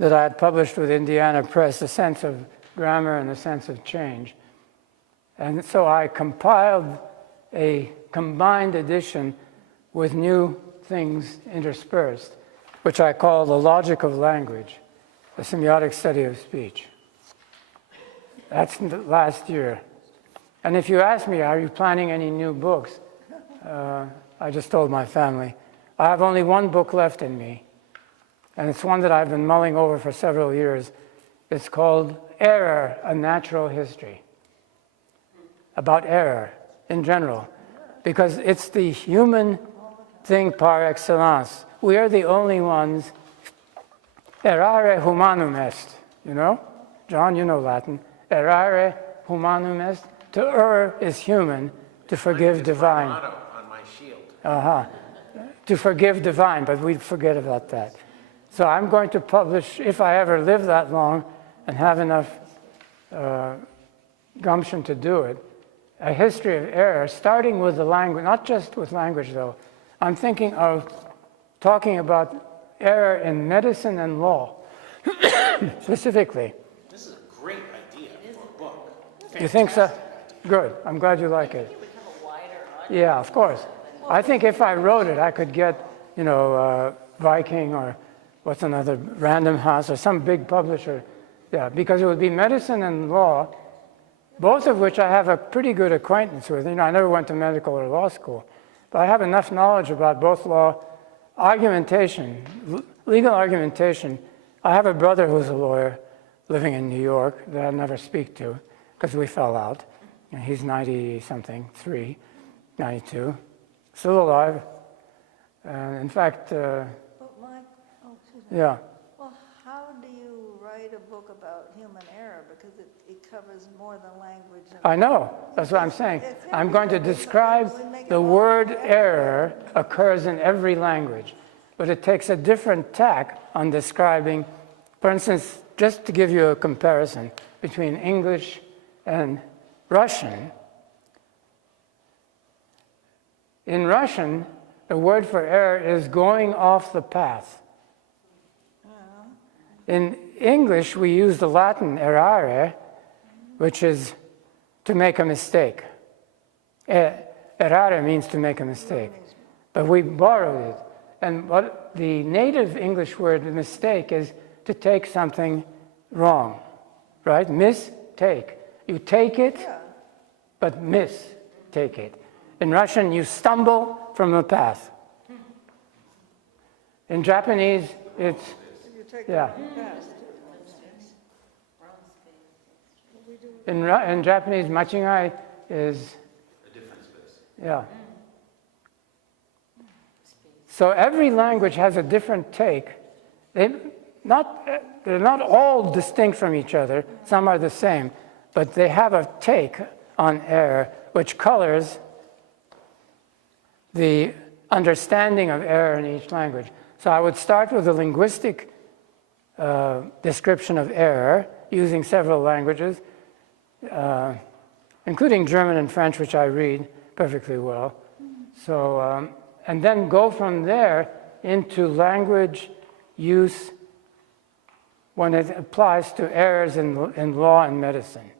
that I had published with Indiana Press, The Sense of Grammar and The Sense of Change. And so I compiled a combined edition with new things interspersed, which I call The Logic of Language, the semiotic study of speech. That's last year. And if you ask me, are you planning any new books? I just told my family, I have only 1 book left in me, and it's one that I've been mulling over for several years. It's called Error, A Natural History, about error in general, because it's the human thing par excellence. We are the only ones. Errare humanum est, you know? John, you know Latin. Errare humanum est. To err is human, to forgive divine. Motto on my shield. To forgive divine, but we forget about that. So I'm going to publish, if I ever live that long and have enough gumption to do it, a history of error, starting with the language, not just with language though. I'm thinking of talking about error in medicine and law, specifically. This is a great idea for a book. You think so? Good. I'm glad you like it. Yeah, of course. I think if I wrote it, I could get, Viking or what's another, Random House or some big publisher. Yeah, because it would be medicine and law, both of which I have a pretty good acquaintance with. I never went to medical or law school, but I have enough knowledge about both law, argumentation, legal argumentation. I have a brother who's a lawyer living in New York that I never speak to because we fell out. And he's 90-something, 92, still alive. And in fact, But Mike, excuse me. yeah. Well, how do you write a book about human error? Because it covers more than language. I know, that's what I'm saying. I'm going to describe the word error occurs in every language, but it takes a different tack on describing, for instance, just to give you a comparison between English and Russian. In Russian, the word for error is going off the path. In English, we use the Latin errare, which is to make a mistake. Errare means to make a mistake. But we borrowed it. And what the native English word mistake is to take something wrong, right? Mistake. You take it, but mistake it. In Russian, you stumble from the path. In Japanese, it's, You take yeah. it fast. In Japanese, machingai is A different space. yeah. So every language has a different take. They're not all distinct from each other. Some are the same, but they have a take on error which colors the understanding of error in each language. So I would start with a linguistic description of error using several languages, including German and French, which I read perfectly well. So, and then go from there into language use when it applies to errors in law and medicine.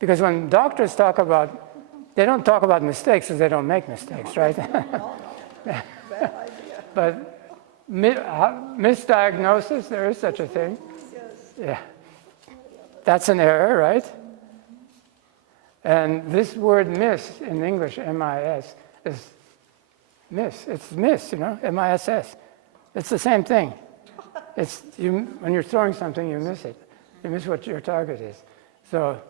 Because when doctors talk about, they don't talk about mistakes because they don't make mistakes, right? Bad idea. But misdiagnosis, there is such a thing. Yes. Yeah. That's an error, right? And this word miss in English, M-I-S, is miss. It's miss, you know, M-I-S-S. It's the same thing. It's when you're throwing something, you miss it. You miss what your target is. So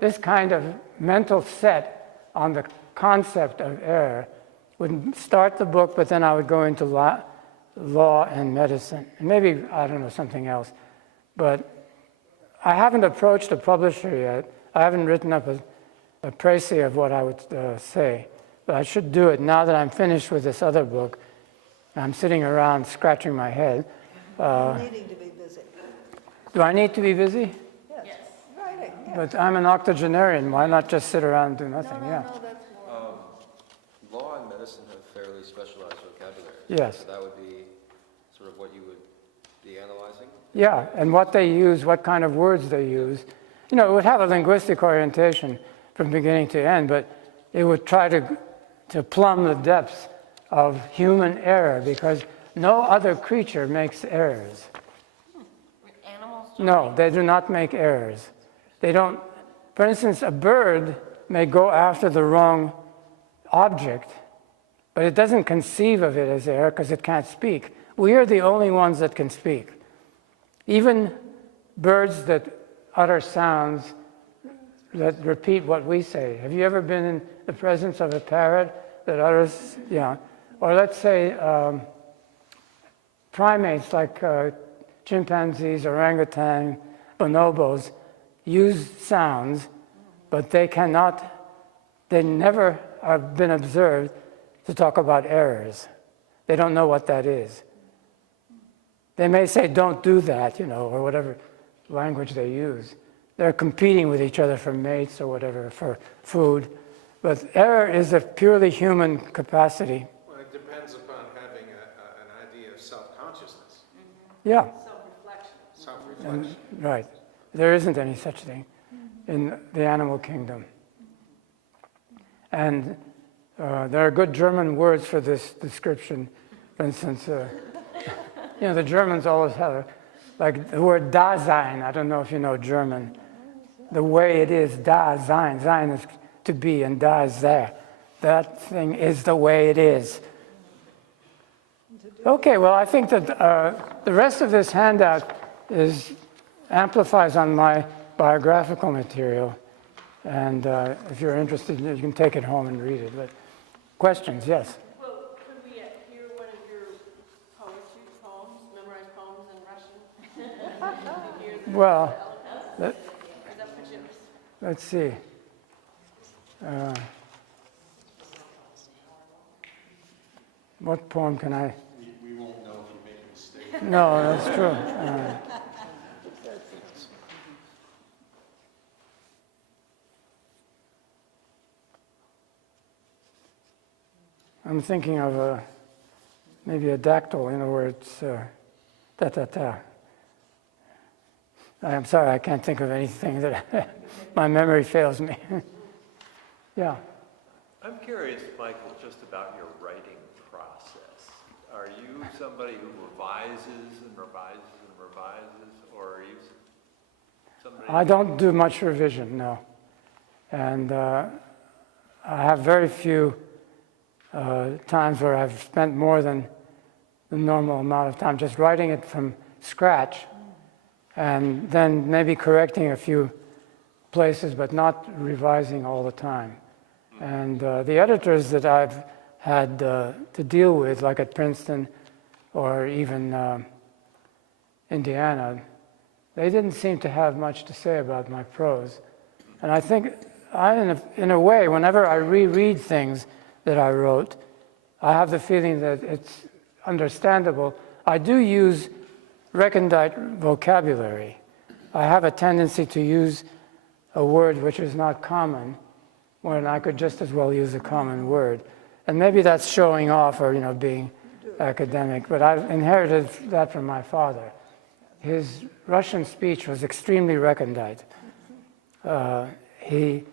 this kind of mental set on the concept of error would start the book, but then I would go into law and medicine. And maybe, I don't know, something else. But I haven't approached a publisher yet. I haven't written up a précis of what I would say. But I should do it now that I'm finished with this other book. I'm sitting around scratching my head. Needing to be busy. Do I need to be busy? Yes. Writing, yeah. But I'm an octogenarian. Why not just sit around and do No, nothing? no, Yeah. no, that's more. Law and medicine have fairly specialized vocabulary. Yes. So that would be sort of what you would be analyzing? Yeah, and what they use, what kind of words they use. You know, it would have a linguistic orientation from beginning to end, but it would try to plumb the depths of human error, because no other creature makes errors. Animals? No, they do not make errors. They don't, for instance, a bird may go after the wrong object, but it doesn't conceive of it as error because it can't speak. We are the only ones that can speak. Even birds that utter sounds that repeat what we say. Have you ever been in the presence of a parrot that utters, yeah? Or let's say primates like chimpanzees, orangutan, bonobos use sounds, but they never have been observed to talk about errors. They don't know what that is. They may say, don't do that, you know, or whatever language they use. They're competing with each other for mates or whatever, for food. But error is a purely human capacity. Well, it depends upon having an idea of self-consciousness, Yeah, self-reflection. right. There isn't any such thing in the animal kingdom. And there are good German words for this description. For instance, you know, the Germans always have, like the word Dasein. I don't know if you know German. The way it is, Dasein. Sein is to be, and da is there. That thing is the way it is. Okay, well, I think that the rest of this handout amplifies on my biographical material. And if you're interested, you can take it home and read it. But questions, yes? Well, could we hear one of your poetry poems, memorized poems in Russian? Well, Is that what you... let's see. What poem can I? We won't know if you make a mistake. No, that's true. I'm thinking of maybe a dactyl, you know, where it's ta-ta-ta. I'm sorry, I can't think of anything that my memory fails me. Yeah. I'm curious, Michael, just about your writing process. Are you somebody who revises and revises and revises, or are you somebody... I don't do much revision, no. And I have very few times where I've spent more than the normal amount of time just writing it from scratch, and then maybe correcting a few places, but not revising all the time. And the editors that I've had to deal with, like at Princeton or even Indiana, they didn't seem to have much to say about my prose. And I think, in a way, whenever I reread things that I wrote, I have the feeling that it's understandable. I do use recondite vocabulary. I have a tendency to use a word which is not common when I could just as well use a common word. And maybe that's showing off or being academic, but I've inherited that from my father. His Russian speech was extremely recondite. He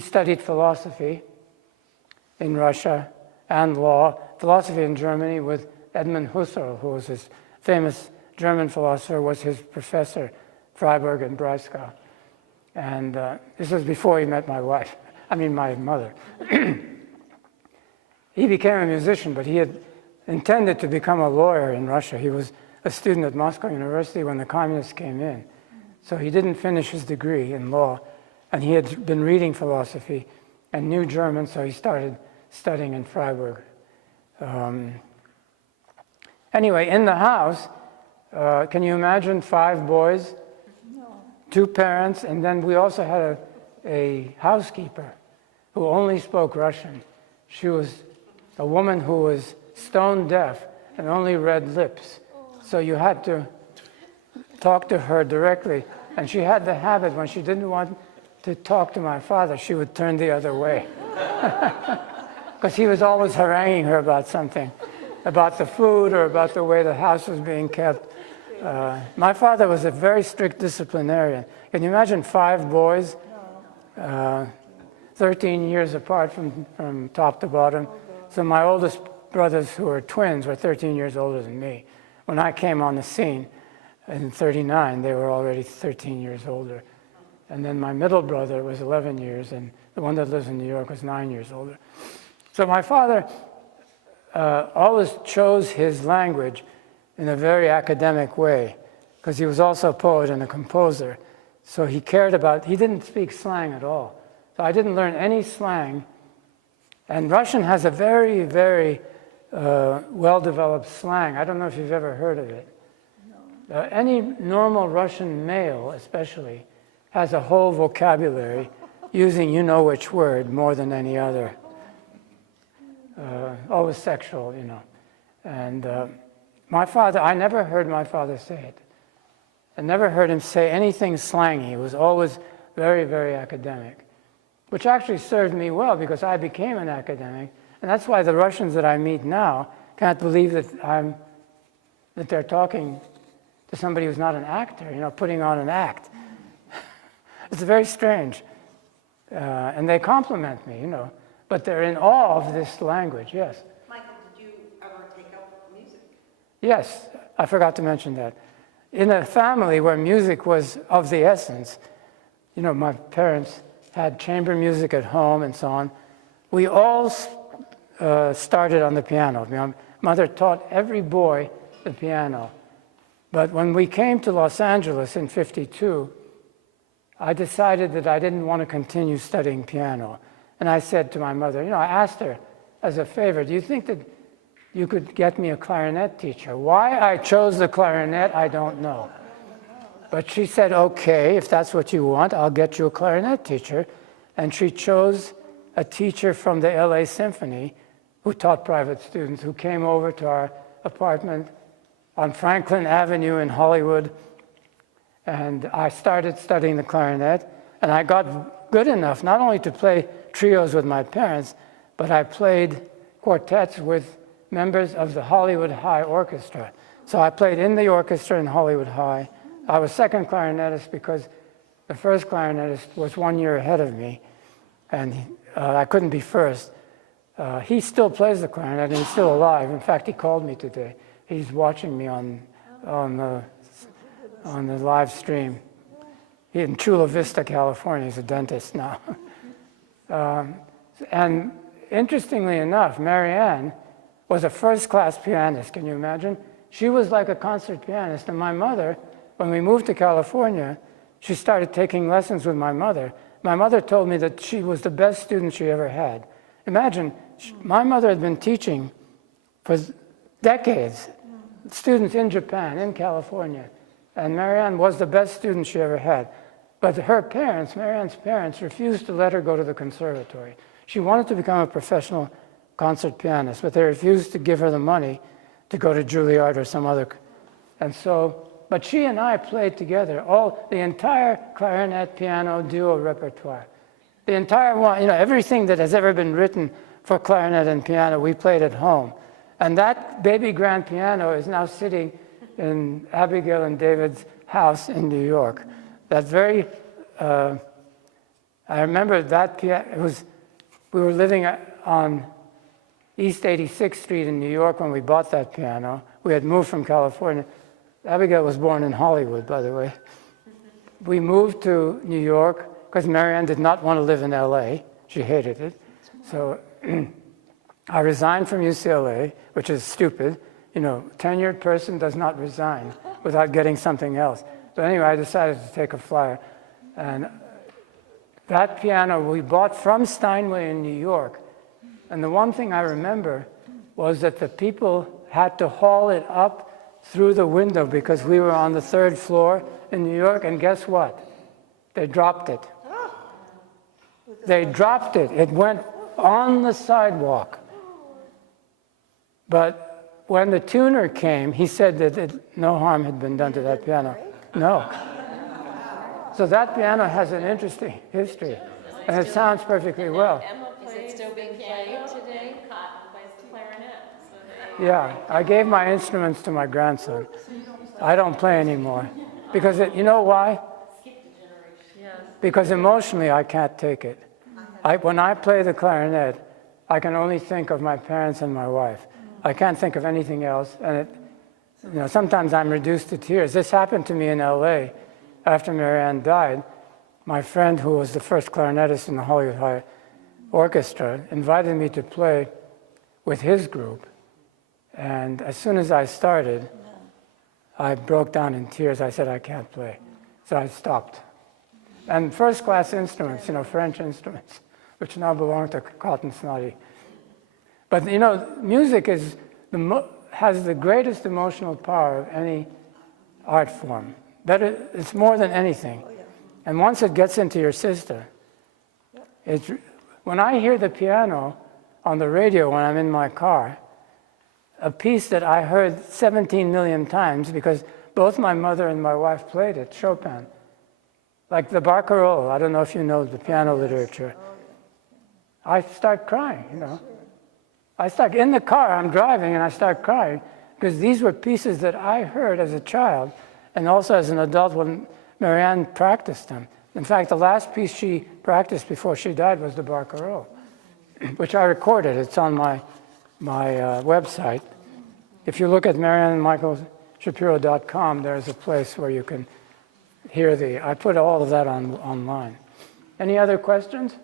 studied philosophy in Russia and law, philosophy in Germany with Edmund Husserl, who was his famous German philosopher, was his professor, Freiburg and Breisgau. And this was before he met my mother. He became a musician, but he had intended to become a lawyer in Russia. He was a student at Moscow University when the communists came in. So he didn't finish his degree in law, and he had been reading philosophy and knew German, so he started studying in Freiburg. Anyway, in the house, can you imagine 5 boys, 2 parents, and then we also had a housekeeper who only spoke Russian. She was a woman who was stone deaf and only read lips. So you had to talk to her directly. And she had the habit, when she didn't want to talk to my father, she would turn the other way. Because he was always haranguing her about something, about the food or about the way the house was being kept. My father was a very strict disciplinarian. Can you imagine 5 boys, 13 years apart from top to bottom? So my oldest brothers, who were twins, were 13 years older than me. When I came on the scene in '39, they were already 13 years older. And then my middle brother was 11 years, and the one that lives in New York was 9 years older. So my father always chose his language in a very academic way, because he was also a poet and a composer. So he didn't speak slang at all. So I didn't learn any slang. And Russian has a very, very well-developed slang. I don't know if you've ever heard of it. No. Any normal Russian male, especially, has a whole vocabulary using you-know-which word more than any other. Always sexual, And my father, I never heard my father say it. I never heard him say anything slangy. He was always very, very academic, which actually served me well because I became an academic. And that's why the Russians that I meet now can't believe that they're talking to somebody who's not an actor, putting on an act. It's very strange. And they compliment me, but they're in awe of this language, yes. Michael, did you ever take up music? Yes, I forgot to mention that. In a family where music was of the essence, my parents had chamber music at home and so on. We all started on the piano. My mother taught every boy the piano. But when we came to Los Angeles in '52, I decided that I didn't want to continue studying piano. And I said to my mother, I asked her as a favor, do you think that you could get me a clarinet teacher? Why I chose the clarinet, I don't know. But she said, okay, if that's what you want, I'll get you a clarinet teacher. And she chose a teacher from the LA Symphony who taught private students, who came over to our apartment on Franklin Avenue in Hollywood. And I started studying the clarinet, and I got good enough not only to play trios with my parents, but I played quartets with members of the Hollywood High Orchestra. So I played in the orchestra in Hollywood High. I was second clarinetist because the first clarinetist was 1 year ahead of me, and I couldn't be first. He still plays the clarinet, and he's still alive. In fact, he called me today. He's watching me on the live stream. He's in Chula Vista, California. He's a dentist now. And interestingly enough, Marianne was a first-class pianist. Can you imagine? She was like a concert pianist, and my mother when we moved to California, she started taking lessons with my mother. My mother told me that she was the best student she ever had. Imagine, my mother had been teaching for decades, students in Japan, in California, and Marianne was the best student she ever had. But her parents, Marianne's parents, refused to let her go to the conservatory. She wanted to become a professional concert pianist, but they refused to give her the money to go to Juilliard or some other. And so, but she and I played together, the entire clarinet piano duo repertoire. The entire one, everything that has ever been written for clarinet and piano, we played at home. And that baby grand piano is now sitting in Abigail and David's house in New York. That very, I remember that piano, we were living on East 86th Street in New York when we bought that piano. We had moved from California. Abigail was born in Hollywood, by the way. We moved to New York because Marianne did not want to live in LA. She hated it. So I resigned from UCLA, which is stupid. Tenured person does not resign without getting something else. But anyway, I decided to take a flyer. And that piano we bought from Steinway in New York. And the one thing I remember was that the people had to haul it up through the window because we were on the 3rd floor in New York. And guess what? They dropped it. They dropped it. It went on the sidewalk. But when the tuner came, he said that no harm had been done to that piano. No. So that piano has an interesting history, and it sounds perfectly well. Is it still being played today? Cotton plays clarinet. So Yeah, I gave my instruments to my grandson. I don't play anymore. Because, you know why? Because emotionally I can't take it. When I play the clarinet, I can only think of my parents and my wife. I can't think of anything else, and sometimes I'm reduced to tears. This happened to me in LA after Marianne died. My friend, who was the first clarinetist in the Hollywood High Orchestra, invited me to play with his group. And as soon as I started, I broke down in tears. I said, I can't play. So I stopped. And first-class instruments, French instruments, which now belong to Cotton Snoddy. But, music has the greatest emotional power of any art form. It's more than anything. And once it gets into your system, when I hear the piano on the radio when I'm in my car, a piece that I heard 17 million times because both my mother and my wife played it, Chopin. Like the Barcarolle, I don't know if you know the piano literature. I start crying, I start in the car, I'm driving, and I start crying because these were pieces that I heard as a child and also as an adult when Marianne practiced them. In fact, the last piece she practiced before she died was the Barcarolle, which I recorded. It's on my website. If you look at MarianneMichaelShapiro.com, there's a place where you can hear I put all of that online. Any other questions?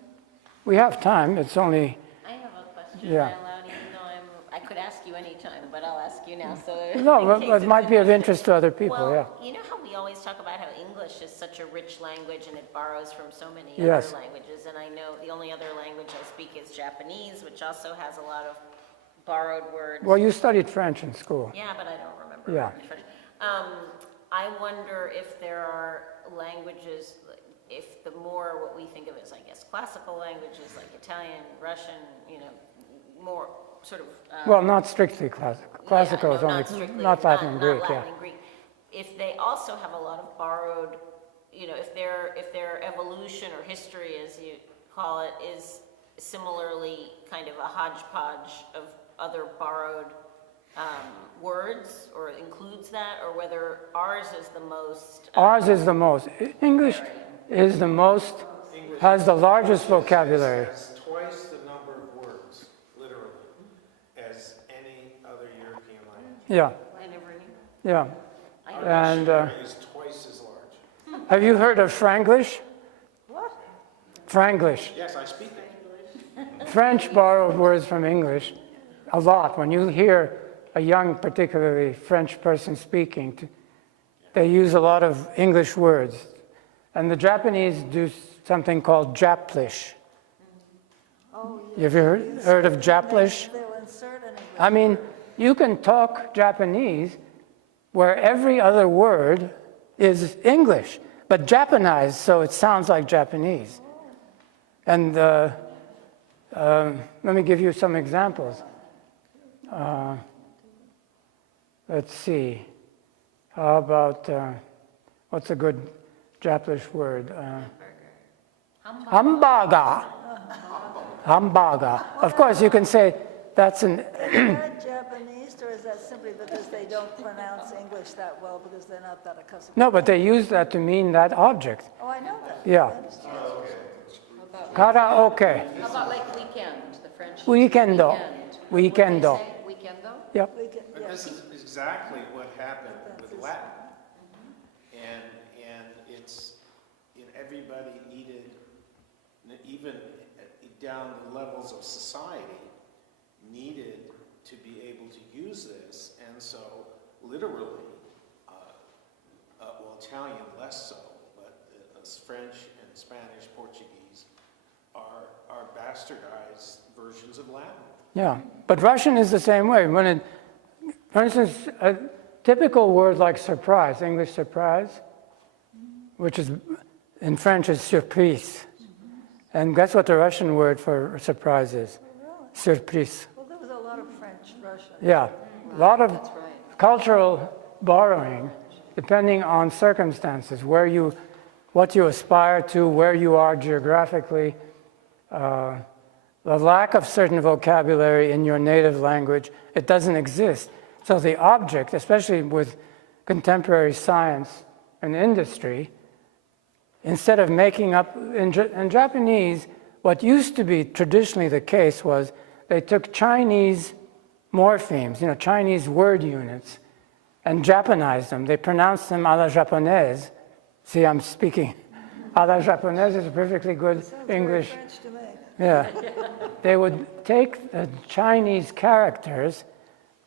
We have time. It's only... I have a question. Yeah. Am I allowed, even though I could ask you anytime, but I'll ask you now. So No, it might be of interest to other people, well, you know how we always talk about how English is such a rich language and it borrows from so many Yes. other languages, and I know the only other language I speak is Japanese, which also has a lot of borrowed words. Well, you studied French in school. Yeah, but I don't remember. Yeah. French. I wonder if there are languages, if the more what we think of as, I guess, classical languages like Italian, Russian, more sort of... Well, not strictly classical. Classical is only, not Latin and Greek, Latin and Greek. If they also have a lot of borrowed, if their evolution or history, as you call it, is similarly kind of a hodgepodge of other borrowed words, or includes that, or whether ours is the most... Ours is the most. English is the most, has the largest vocabulary. Has twice the number of words, literally, as any other European language. Yeah, I never knew. yeah. And Dictionary is twice as large. have you heard of Franglish? What? Franglish. Yes, I speak it. French borrowed words from English a lot. When you hear a young, particularly French person speaking, they use a lot of English words. And the Japanese do something called Japlish. Oh, You ever heard of Japlish? they'll insert an English I mean, word. you can talk Japanese where every other word is English, but Japanized, so it sounds like Japanese. And let me give you some examples. Let's see. How about, what's a good Japanese word? Hamburger. Hamburger. Of course, you can say that's an. Is that Japanese, or is that simply because they don't pronounce English that well because they're not that accustomed? No, but they use that to mean that object. Oh, I know that. Yeah. I understand. Karaoke. How about like weekend, the French? use Weekendo. weekend. Weekendo. What do they say? Weekendo? Yep. We can, But yeah. this is exactly what happened with Latin. And it's, everybody needed, even down the levels of society, needed to be able to use this. And so literally, well, Italian less so, but French and Spanish, Portuguese are bastardized versions of Latin. Yeah. But Russian is the same way. For instance, a typical word like surprise, English surprise, which is in French is surprise. And guess what the Russian word for surprise is? Surprise. Well, there was a lot of French, Russian. Yeah. A lot of That's right. cultural borrowing depending on circumstances, what you aspire to, where you are geographically, the lack of certain vocabulary in your native language, it doesn't exist. So the object, especially with contemporary science and industry, instead of making up, in Japanese, what used to be traditionally the case was they took Chinese morphemes, Chinese word units, and Japanized them. They pronounced them à la japonaise. See, I'm speaking. À la japonaise is a perfectly good Sounds very English. French to me. Yeah. They would take the Chinese characters,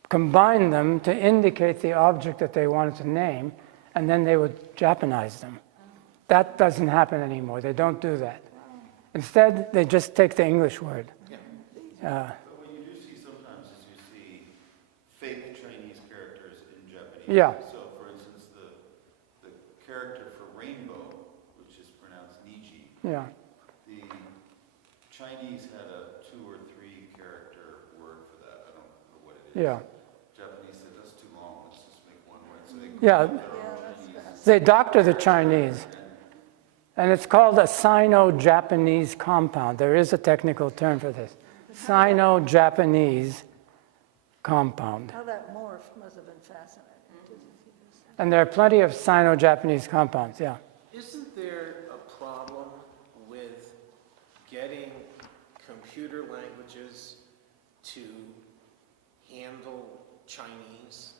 combine them to indicate the object that they wanted to name, and then they would Japanize them. That doesn't happen anymore. They don't do that. Instead, they just take the English word. But what you do see sometimes is you see fake Chinese characters in Japanese. Yeah. So, for instance, the character for rainbow, which is pronounced Niji, Yeah. the Chinese had a 2 or 3 character word for that. I don't know what it is. Yeah. Japanese said that's too long. Let's just make one word. So they Yeah. created their own Chinese. They doctor the Chinese. And it's called a Sino-Japanese compound. There is a technical term for this. Sino-Japanese compound. How that morphed must have been fascinating. And there are plenty of Sino-Japanese compounds, yeah. Isn't there a problem with getting computer languages to handle Chinese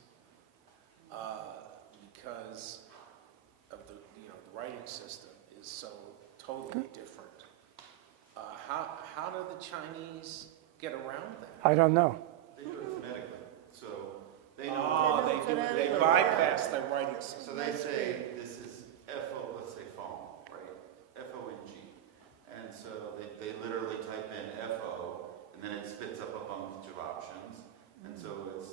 because of the writing system is so totally different? How do the Chinese get around that? I don't know. They do it phonetically. So they know. Oh, they bypass the writing So system. they say this is FO, let's say phone, right? FONG. And so they literally type in FO, and then it spits up a bunch of options. And so it's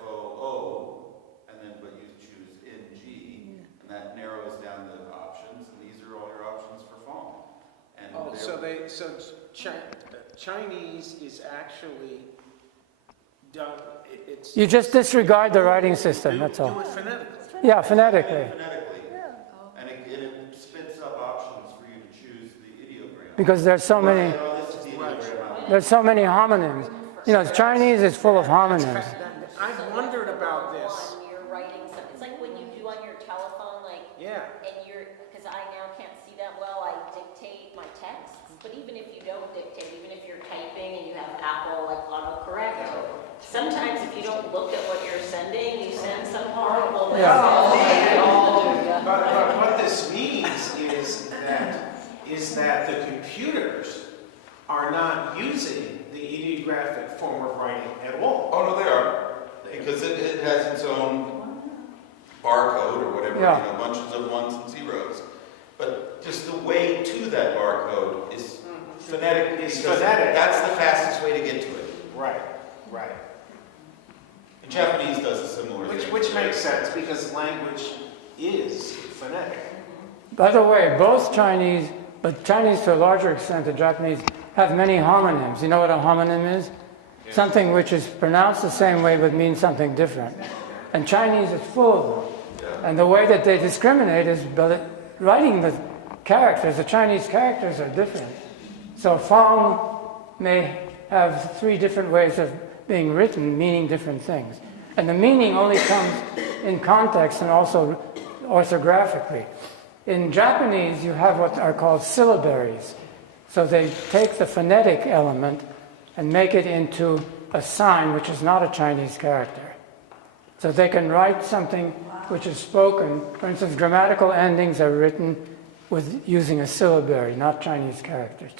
FOO, and then but you choose NG, and that narrows down the options, and these are all your options for phone. And Oh, so Chinese is actually done, it's. You just disregard the writing system, that's Do all. it phonetically. Yeah, phonetically. phonetically, and it spits up options for you to choose the ideogram. Because there's so many, Oh, this is the ideogram. there's so many homonyms. Chinese is full of homonyms. I've wondered about this. One, you're writing something, it's like when you do on your telephone, like, Yeah. and because I now can't see that well, I dictate my texts, but even if you don't dictate, even if you're typing and you have Apple like autocorrect, sometimes if you don't look at what you're sending, you send some horrible message. But what this means is that the computers are not using the ideographic form of writing at all. Oh, no, they are, because it has its own barcode or whatever Yeah. you know, bunches of ones and zeros. But just the way to that barcode is phonetic, It's because phonetic. that's the fastest way to get to it. Right, right. And Japanese does a similar thing. Which makes sense, because language is phonetic. By the way, both Chinese, but Chinese to a larger extent than Japanese, have many homonyms. You know what a homonym is? Something which is pronounced the same way but means something different. And Chinese is full of them. And the way that they discriminate is by writing the characters. The Chinese characters are different. So Fong may have 3 different ways of being written, meaning different things. And the meaning only comes in context and also orthographically. In Japanese, you have what are called syllabaries. So they take the phonetic element and make it into a sign which is not a Chinese character. So they can write something which is spoken. For instance, grammatical endings are written with using a syllabary, not Chinese characters.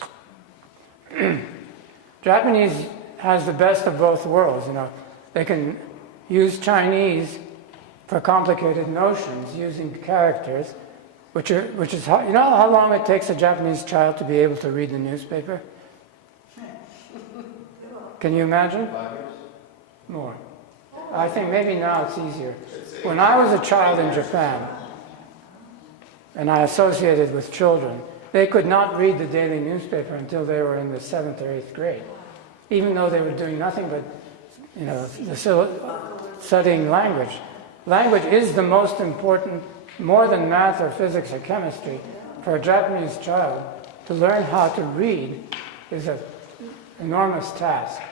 Japanese has the best of both worlds. You know, they can use Chinese for complicated notions using characters, which is how, you know how long it takes a Japanese child to be able to read the newspaper? Can you imagine? 5 years? More. I think maybe now it's easier. When I was a child in Japan, and I associated with children, they could not read the daily newspaper until they were in the 7th or 8th grade, even though they were doing nothing but, you know, studying language. Language is the most important, more than math or physics or chemistry, for a Japanese child. To learn how to read is an enormous task.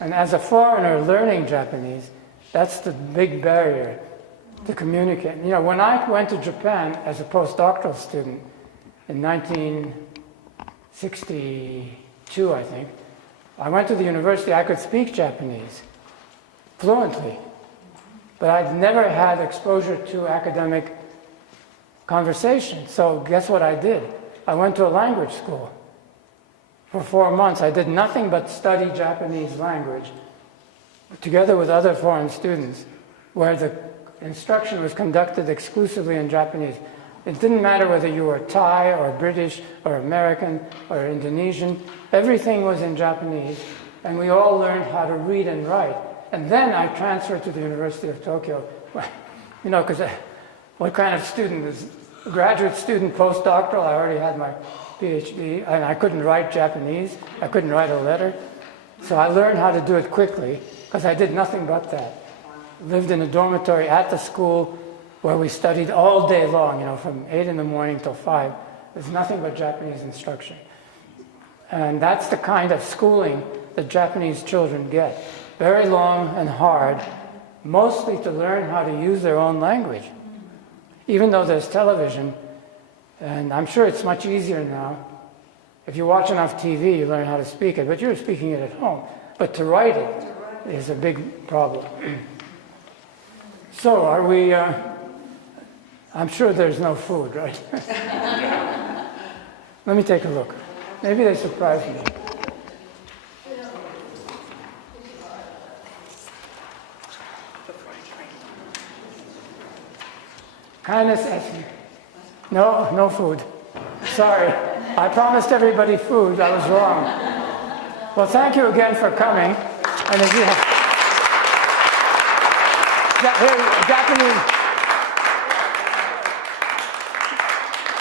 And as a foreigner learning Japanese, that's the big barrier to communicate. You know, when I went to Japan as a postdoctoral student in 1962, I think, I went to the university, I could speak Japanese fluently, but I'd never had exposure to academic conversation. So guess what I did? I went to a language school. For 4 months, I did nothing but study Japanese language together with other foreign students, where the instruction was conducted exclusively in Japanese. It didn't matter whether you were Thai or British or American or Indonesian. Everything was in Japanese, and we all learned how to read and write. And then I transferred to the University of Tokyo. You know, because what kind of student is a graduate student, postdoctoral? I already had my PhD, and I couldn't write Japanese. I couldn't write a letter. So I learned how to do it quickly, because I did nothing but that. Lived in a dormitory at the school where we studied all day long, you know, from 8 in the morning till 5. There's nothing but Japanese instruction. And that's the kind of schooling that Japanese children get. Very long and hard, mostly to learn how to use their own language. Even though there's television, and I'm sure it's much easier now. If you watch enough TV, you learn how to speak it, but you're speaking it at home. But to write it is a big problem. So are we, I'm sure there's no food, right? Let me take a look. Maybe they surprised me. Kindness, no, no food. Sorry. I promised everybody food. I was wrong. Well, thank you again for coming. And if you have Japanese,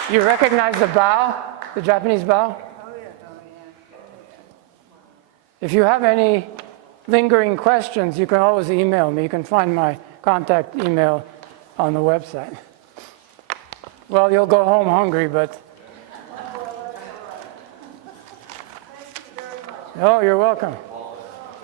you recognize the bow, the Japanese bow? Oh, yeah. If you have any lingering questions, you can always email me. You can find my contact email on the website. Well, you'll go home hungry, but... Oh, you're welcome.